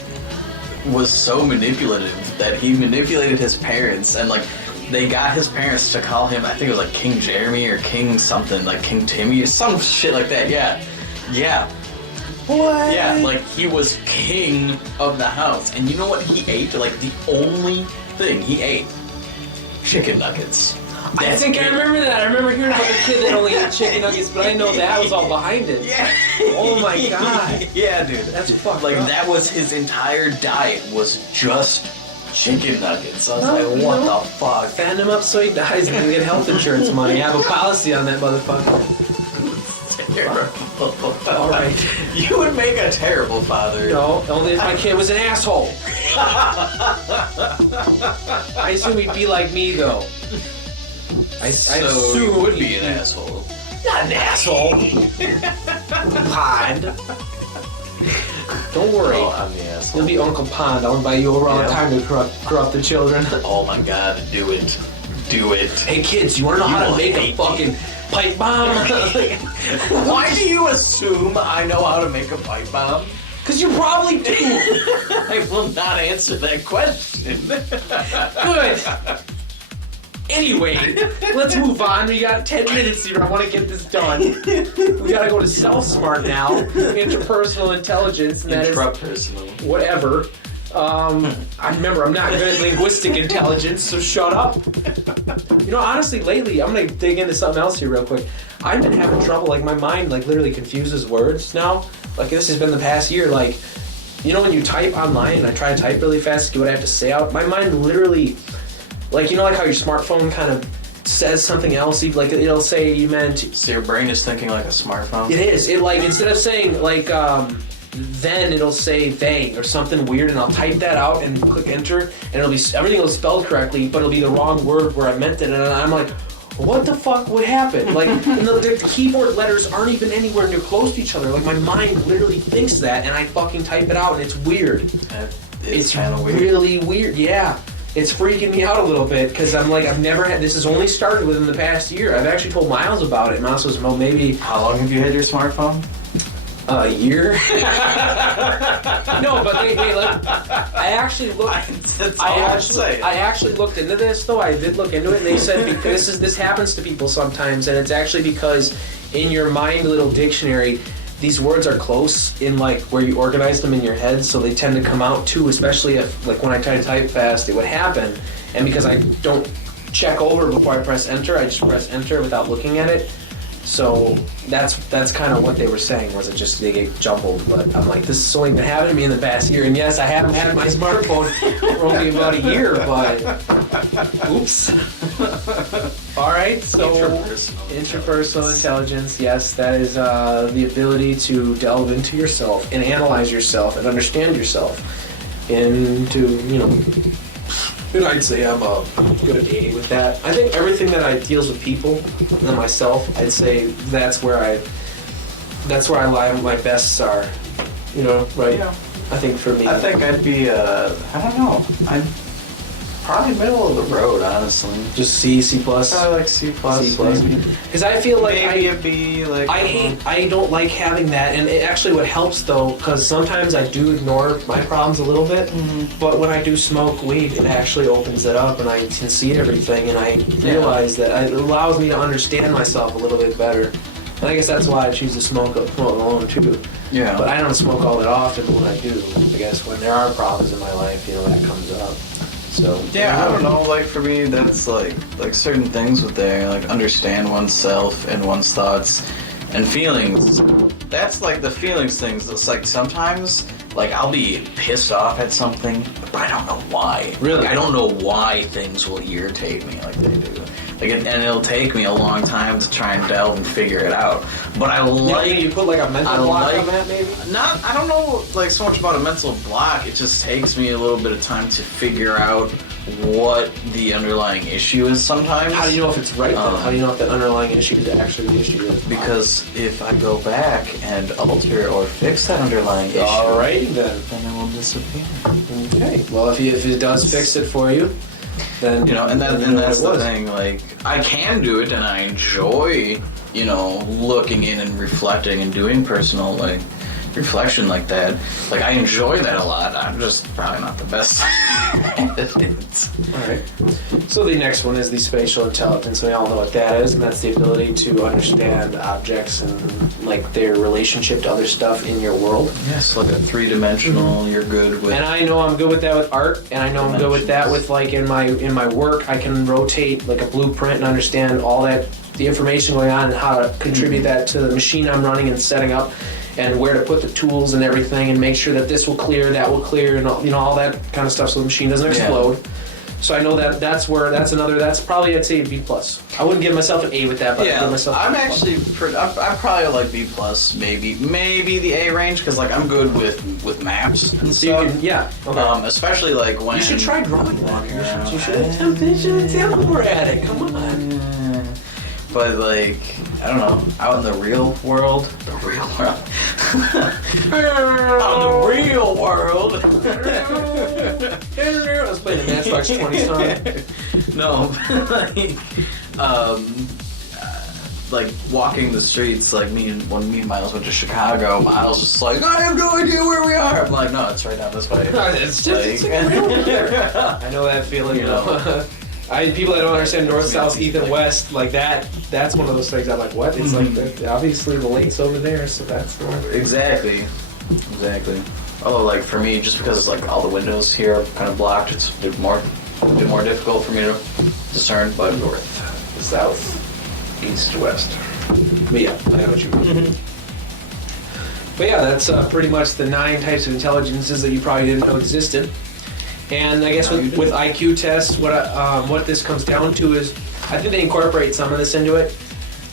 was so manipulative that he manipulated his parents, and like they got his parents to call him, I think it was like King Jeremy or King something, like King Timmy or some shit like that. Yeah. What? Yeah, like he was king of the house. And you know what he ate? Like the only thing he ate? Chicken nuggets. I think I remember that. I remember hearing about the kid that only ate chicken nuggets, but I didn't know that was all behind it. Yeah. Oh my god. Yeah, dude. That's fucked like up. that was his entire diet was just chicken nuggets. I was No, like, what no. the fuck? Fan him up so he dies and can get health insurance money. Have a policy on that motherfucker. Alright. You would make a terrible father. No, only if my kid was an asshole. I assume he'd be like me though. I So assume you would he'd be an asshole. Not an asshole. Pond. Don't worry. Oh, I'm the asshole. You'll be Uncle Pond. I'll invite you over all the Yeah. time to corrupt the children. Oh my god, do it. Do it. Hey kids, you wanna know how to make a fucking pipe bomb? Why do you assume I know how to make a pipe bomb? Cause you probably do. I will not answer that question. Good. Anyway, let's move on. We got 10 minutes here. I want to get this done. We gotta go to self-smart now. Interpersonal intelligence, and that is Intrapersonal. whatever. I remember I'm not good at linguistic intelligence, so shut up. You know, honestly, lately, I'm gonna dig into something else here real quick. I've been having trouble, like my mind like literally confuses words now. Like this has been the past year, like, you know when you type online and I try to type really fast to get what I have to say out, my mind literally, like, you know like how your smartphone kind of says something else, like it'll say you meant... So your brain is thinking like a smartphone? It is. It like, instead of saying like, then it'll say they or something weird, and I'll type that out and click enter, and it'll be, everything will be spelled correctly, but it'll be the wrong word where I meant it, and I'm like, what the fuck would happen? Like, and the keyboard letters aren't even anywhere near close to each other. Like, my mind literally thinks that, and I fucking type it out, and it's weird. It's kind of weird. Really weird, yeah. It's freaking me out a little bit, because I'm like, I've never had, this has only started within the past year. I've actually told Miles about it. Miles was, well, maybe... How long have you had your smartphone? A year? No, but hey, look, I actually looked. I actually looked into this, though. I did look into it, and they said because this happens to people sometimes, and it's actually because in your mind little dictionary, these words are close in like where you organize them in your head, so they tend to come out too. Especially if, like, when I try to type fast, it would happen, and because I don't check over before I press enter, I just press enter without looking at it. So that's kind of what they were saying, was it just they get jumbled. But I'm like, this has only been happening to me in the past year, and yes, I haven't had my smartphone for only about a year, but oops. All right, so interpersonal intelligence, yes, that is the ability to delve into yourself and analyze yourself and understand yourself, and to, you know. And I'd say I'm good at A with that. I think everything that I deals with people and myself, I'd say that's where I lie. My bests are, you know, right? Yeah. I think for me, I think I'd be I don't know. I'm probably middle of the road, honestly. Just C++. Probably like C++. Because I feel like maybe it'd be like I don't like having that, and it actually what helps though, because sometimes I do ignore my problems a little bit, but when I do smoke weed, it actually opens it up, and I can see everything, and I realize that it allows me to understand myself a little bit better. And I guess that's why I choose to smoke alone too. Yeah. But I don't smoke all that often, but when I do, I guess when there are problems in my life, you know, that comes up. So yeah, I don't know. Like for me, that's like certain things with there, like understand oneself and one's thoughts and feelings. That's like the feelings things. It's like sometimes, like I'll be pissed off at something, but I don't know why. Really, like, I don't know why things will irritate me like they do. Like, and it'll take me a long time to try and delve and figure it out. But I like... You put like a mental block on that, maybe? I don't know like so much about a mental block. It just takes me a little bit of time to figure out what the underlying issue is sometimes. How do you know if it's right, though? How do you know if the underlying issue is actually the issue? Because if I go back and alter or fix that underlying issue... Alright, then it will disappear. Okay. Well, if it does fix it for you, then... You know, and that's the thing, like, I can do it, and I enjoy, you know, looking in and reflecting and doing personal, like, reflection like that. Like, I enjoy that a lot. I'm just probably not the best at it. Alright. So the next one is the spatial intelligence. We all know what that is, and that's the ability to understand objects and, like, their relationship to other stuff in your world. Yes, like a three-dimensional, you're good with... And I know I'm good with that with art, and I know I'm good with that with, like, in my work, I can rotate, like, a blueprint and understand all that, the information going on and how to contribute that to the machine I'm running and setting up, and where to put the tools and everything, and make sure that this will clear, that will clear, and all, you know, all that kind of stuff, so the machine doesn't explode. Yeah. So I know that's probably, I'd say a B+. I wouldn't give myself an A with that, but I'd give myself I'm probably like B+, maybe the A range, because like I'm good with maps and stuff. Okay. Especially like when... You should try drawing that. You should attempt more at it, come on. But like, I don't know, out in the real world, out in the real world. I was playing the Matchbox 20 song. No, like walking the streets, like when me and Miles went to Chicago, Miles was just like, I have no idea where we are. I'm like, no, it's right down this way. It's just, it's like real there. I know that feeling, you know. People that don't understand north, south, east, and west, like that's one of those things I'm like, what? It's like, obviously the lake's over there, so that's north. Exactly. Although, like, for me, just because, like, all the windows here are kind of blocked, it's a bit more difficult for me to discern, but north, south, east, west. But yeah, I know what you mean. But yeah, that's pretty much the 9 types of intelligences that you probably didn't know existed. And I guess with IQ tests, what this comes down to is, I think they incorporate some of this into it,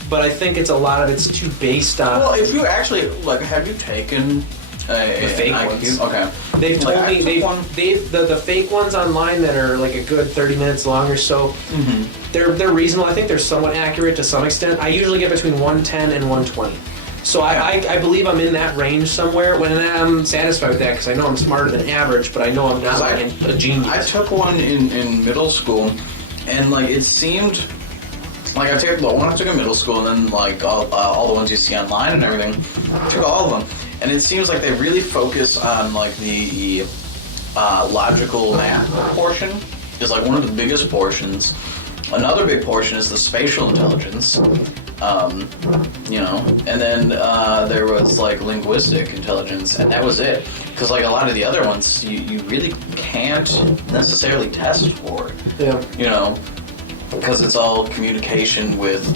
but I think a lot of it's too based on... Well, if you actually, like, have you taken The fake ones. Okay. They've told Like, me the fake ones online that are like a good 30 minutes long or so. They're reasonable. I think they're somewhat accurate to some extent. I usually get between 110 and 120. So I believe I'm in that range somewhere. When I'm satisfied with that because I know I'm smarter than average, but I know I'm not like a genius. I took one in middle school, and like it seemed like I took the one I took in middle school, and then like all the ones you see online and everything. I took all of them, and it seems like they really focus on like the logical math portion is like one of the biggest portions. Another big portion is the spatial intelligence, and then there was like linguistic intelligence, and that was it. Because like a lot of the other ones, you really can't necessarily test for, because it's all communication with,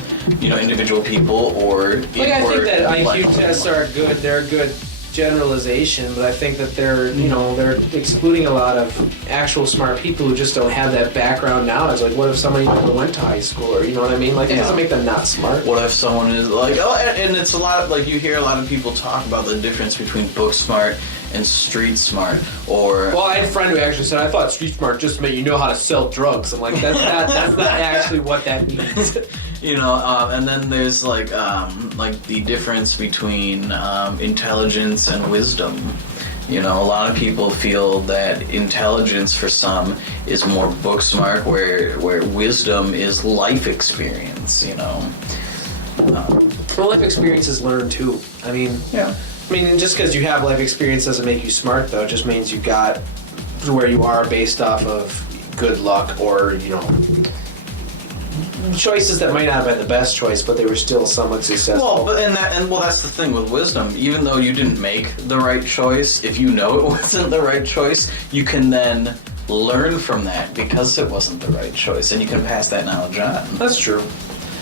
individual people or. Like I think that IQ tests are good. They're a good generalization, but I think that they're excluding a lot of actual smart people who just don't have that background knowledge. Like, what if somebody never went to high school, or you know what I mean? Like, it doesn't make them not smart. What if someone is like, and it's a lot like you hear a lot of people talk about the difference between book smart and street smart, or. Well, I had a friend who actually said, I thought street smart just meant you know how to sell drugs. I'm like, that's not actually what that means. And then there's like the difference between intelligence and wisdom. A lot of people feel that intelligence for some is more book smart, where wisdom is life experience. Well, life experience is learned too. I mean, just because you have life experience doesn't make you smart, though. It just means you got to where you are based off of good luck or choices that might not have been the best choice, but they were still somewhat successful. Well, that's the thing with wisdom. Even though you didn't make the right choice, if you know it wasn't the right choice, you can then learn from that because it wasn't the right choice, and you can pass that knowledge on. That's true.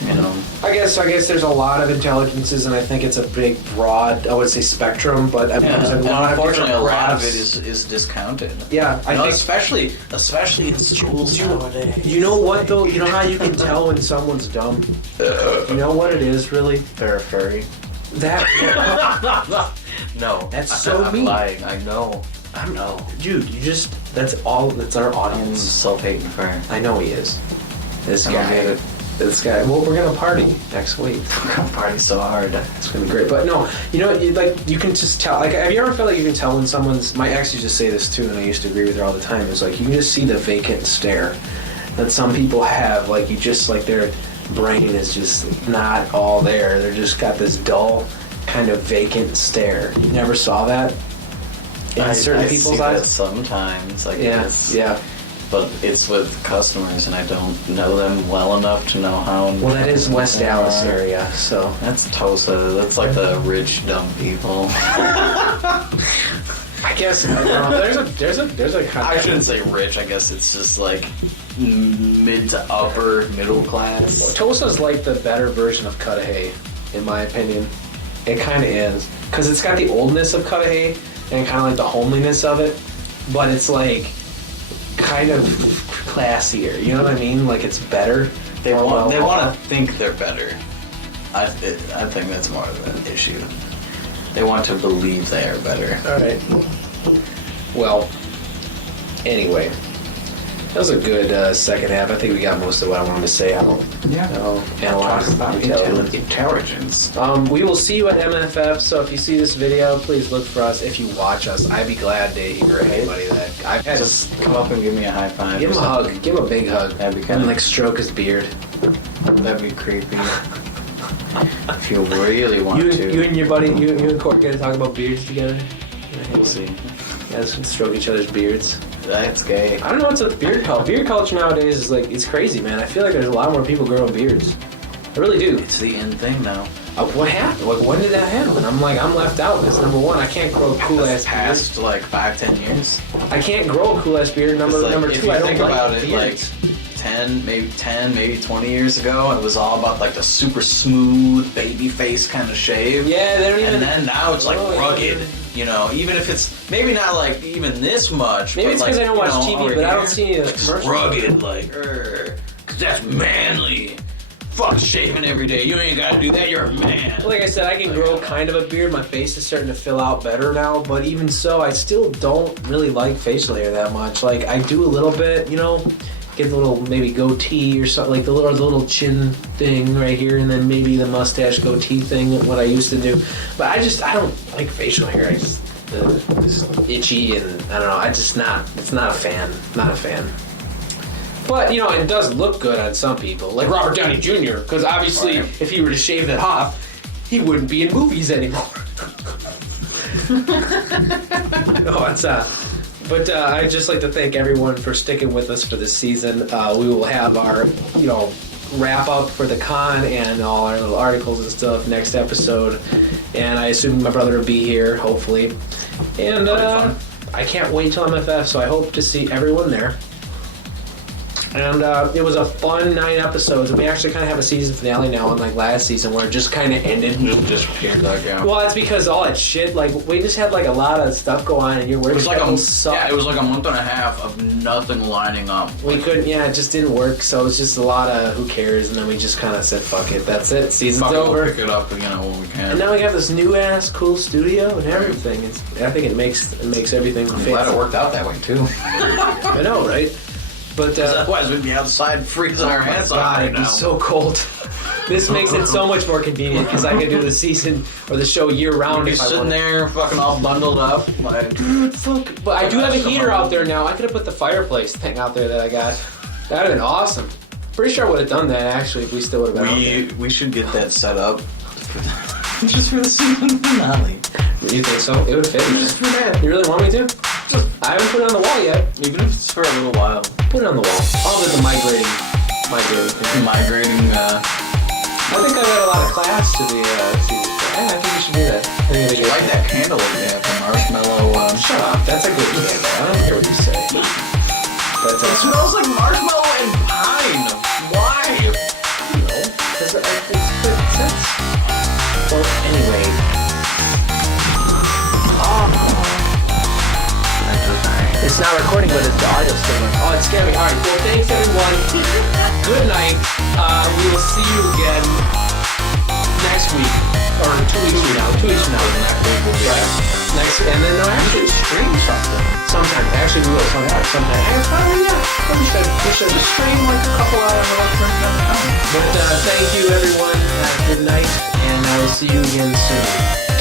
I guess there's a lot of intelligences, and I think it's a big, broad, I would say spectrum, but I mean, there's a lot unfortunately, of a lot of it is discounted. Yeah, I think especially in schools nowadays. You know what though? You know how you can tell when someone's dumb? You know what it is, really? They're a furry. That. No, that's so I'm mean. lying. I know. Dude, that's our audience. Self-hating fur. I know he is. This guy. Well, we're gonna party next week. We're gonna party so hard. It's gonna be great. But no, you can just tell. Like, have you ever felt like you can tell when someone's? My ex used to say this too, and I used to agree with her all the time. It's like you can just see the vacant stare that some people have. Like you just their brain is just not all there. They're just got this dull, kind of vacant stare. You never saw that in certain people's see eyes. That sometimes, Yeah. But it's with customers, and I don't know them well enough to know how. Well, that is West Dallas area, so that's Tulsa. That's like the rich, dumb people. I guess there's a kind I shouldn't say rich. I guess it's just like mid to upper middle class. Tulsa's like the better version of Cudahy, in my opinion. It kind of is, because it's got the oldness of Cudahy and kind of like the homeliness of it, but it's like kind of classier. You know what I mean? Like it's better. They want to think they're better. I think that's more of an issue. They want to believe they are better. All right. Well, anyway, that was a good second half. I think we got most of what I wanted to say. Analyze intelligence. We will see you at MFF. So if you see this video, please look for us. If you watch us, I'd be glad to hear anybody that I've had. Just come up and give me a high five. Give him a hug. Give him a big hug. That'd be kind of like stroke his beard. That'd be creepy. If you really want to. You and your buddy, you and Court, gonna talk about beards together. We'll see. You guys can stroke each other's beards. That's gay. I don't know what's a beard culture. Beard culture nowadays is it's crazy, man. I feel like there's a lot more people growing beards. I really do. It's the in thing now. What happened? Like, when did that happen? I'm left out. That's number one. I can't grow a cool ass beard. Past like 5-10 years. I can't grow a cool ass beard. Number two, I don't think about it, beards. like 10, maybe 20 years ago, it was all about like the super smooth baby face kind of shave. Yeah, they don't even. And then now it's like rugged. You know, even if it's maybe not like even this much. Maybe but it's because I don't watch TV, but I don't see any of the commercials. Rugged, like, 'cause that's manly. fuck shaving every day. You ain't gotta do that. You're a man. Like I said, I can grow kind of a beard. My face is starting to fill out better now, but even so, I still don't really like facial hair that much. Like, I do a little bit, you know, get the little maybe goatee or something, like the little chin thing right here, and then maybe the mustache goatee thing, what I used to do. But I don't like facial hair. I just, it's itchy, and I don't know. It's not a fan. Not a fan. But, you know, it does look good on some people. Like Robert Downey Jr., because obviously if he were to shave that off, he wouldn't be in movies anymore. No, it's But I'd just like to thank everyone for sticking with us for this season. We will have our, you know, wrap up for the con and all our little articles and stuff next episode. And I assume my brother will be here, hopefully. And I can't wait till MFF, so I hope to see everyone there. And it was a fun 9 episodes, and we actually kind of have a season finale now, unlike last season where it just kind of ended. Just disappeared like yeah. Well, it's because all that shit, like, we just had like a lot of stuff go on, and your work It was like a month and a half of nothing lining up. We couldn't, yeah, it just didn't work, so it was just a lot of who cares, and then we just kind of said, fuck it, that's it, season's over. We'll pick it up, you know, when we can. And now we have this new ass cool studio and everything. I think it makes everything I'm fit. glad it worked out that way too. I know, right? But otherwise we'd be outside freezing our hands off God, right it'd be now. so cold. This makes it so much more convenient because I can do the season or the show year round. You're sitting there, fucking all bundled up. Like, Dude, fuck. But I do have a heater out there now. I could have put the fireplace thing out there that I got. That would have been awesome. Pretty sure I would have done that actually if we still would have been out there. we should get that set up just for the season finale. You think so? It would fit. Just for that. You really want me to? I haven't put it on the wall yet. Even if it's for a little while. Put it on the wall. I'll do the migrating thing. Migrating, I think I've had a lot of class to the season. Yeah, I think we should do that. Did you like that candle that you have, the marshmallow? Shut up. That's a good candle. I don't care what you say. It smells like marshmallow and pine. Why? Because it makes good sense. Well, anyway. It's not recording, but it's the audio still going. Oh, it's scary. All right. Well, thanks everyone. Good night. We will see you again next week, or 2 weeks from now. 2 weeks from now. Right. Next, and then actually stream something. Sometime. Actually, we will sometime. Probably yeah. We should Stream like a couple hours of But thank you everyone. Good night, and I will see you again soon.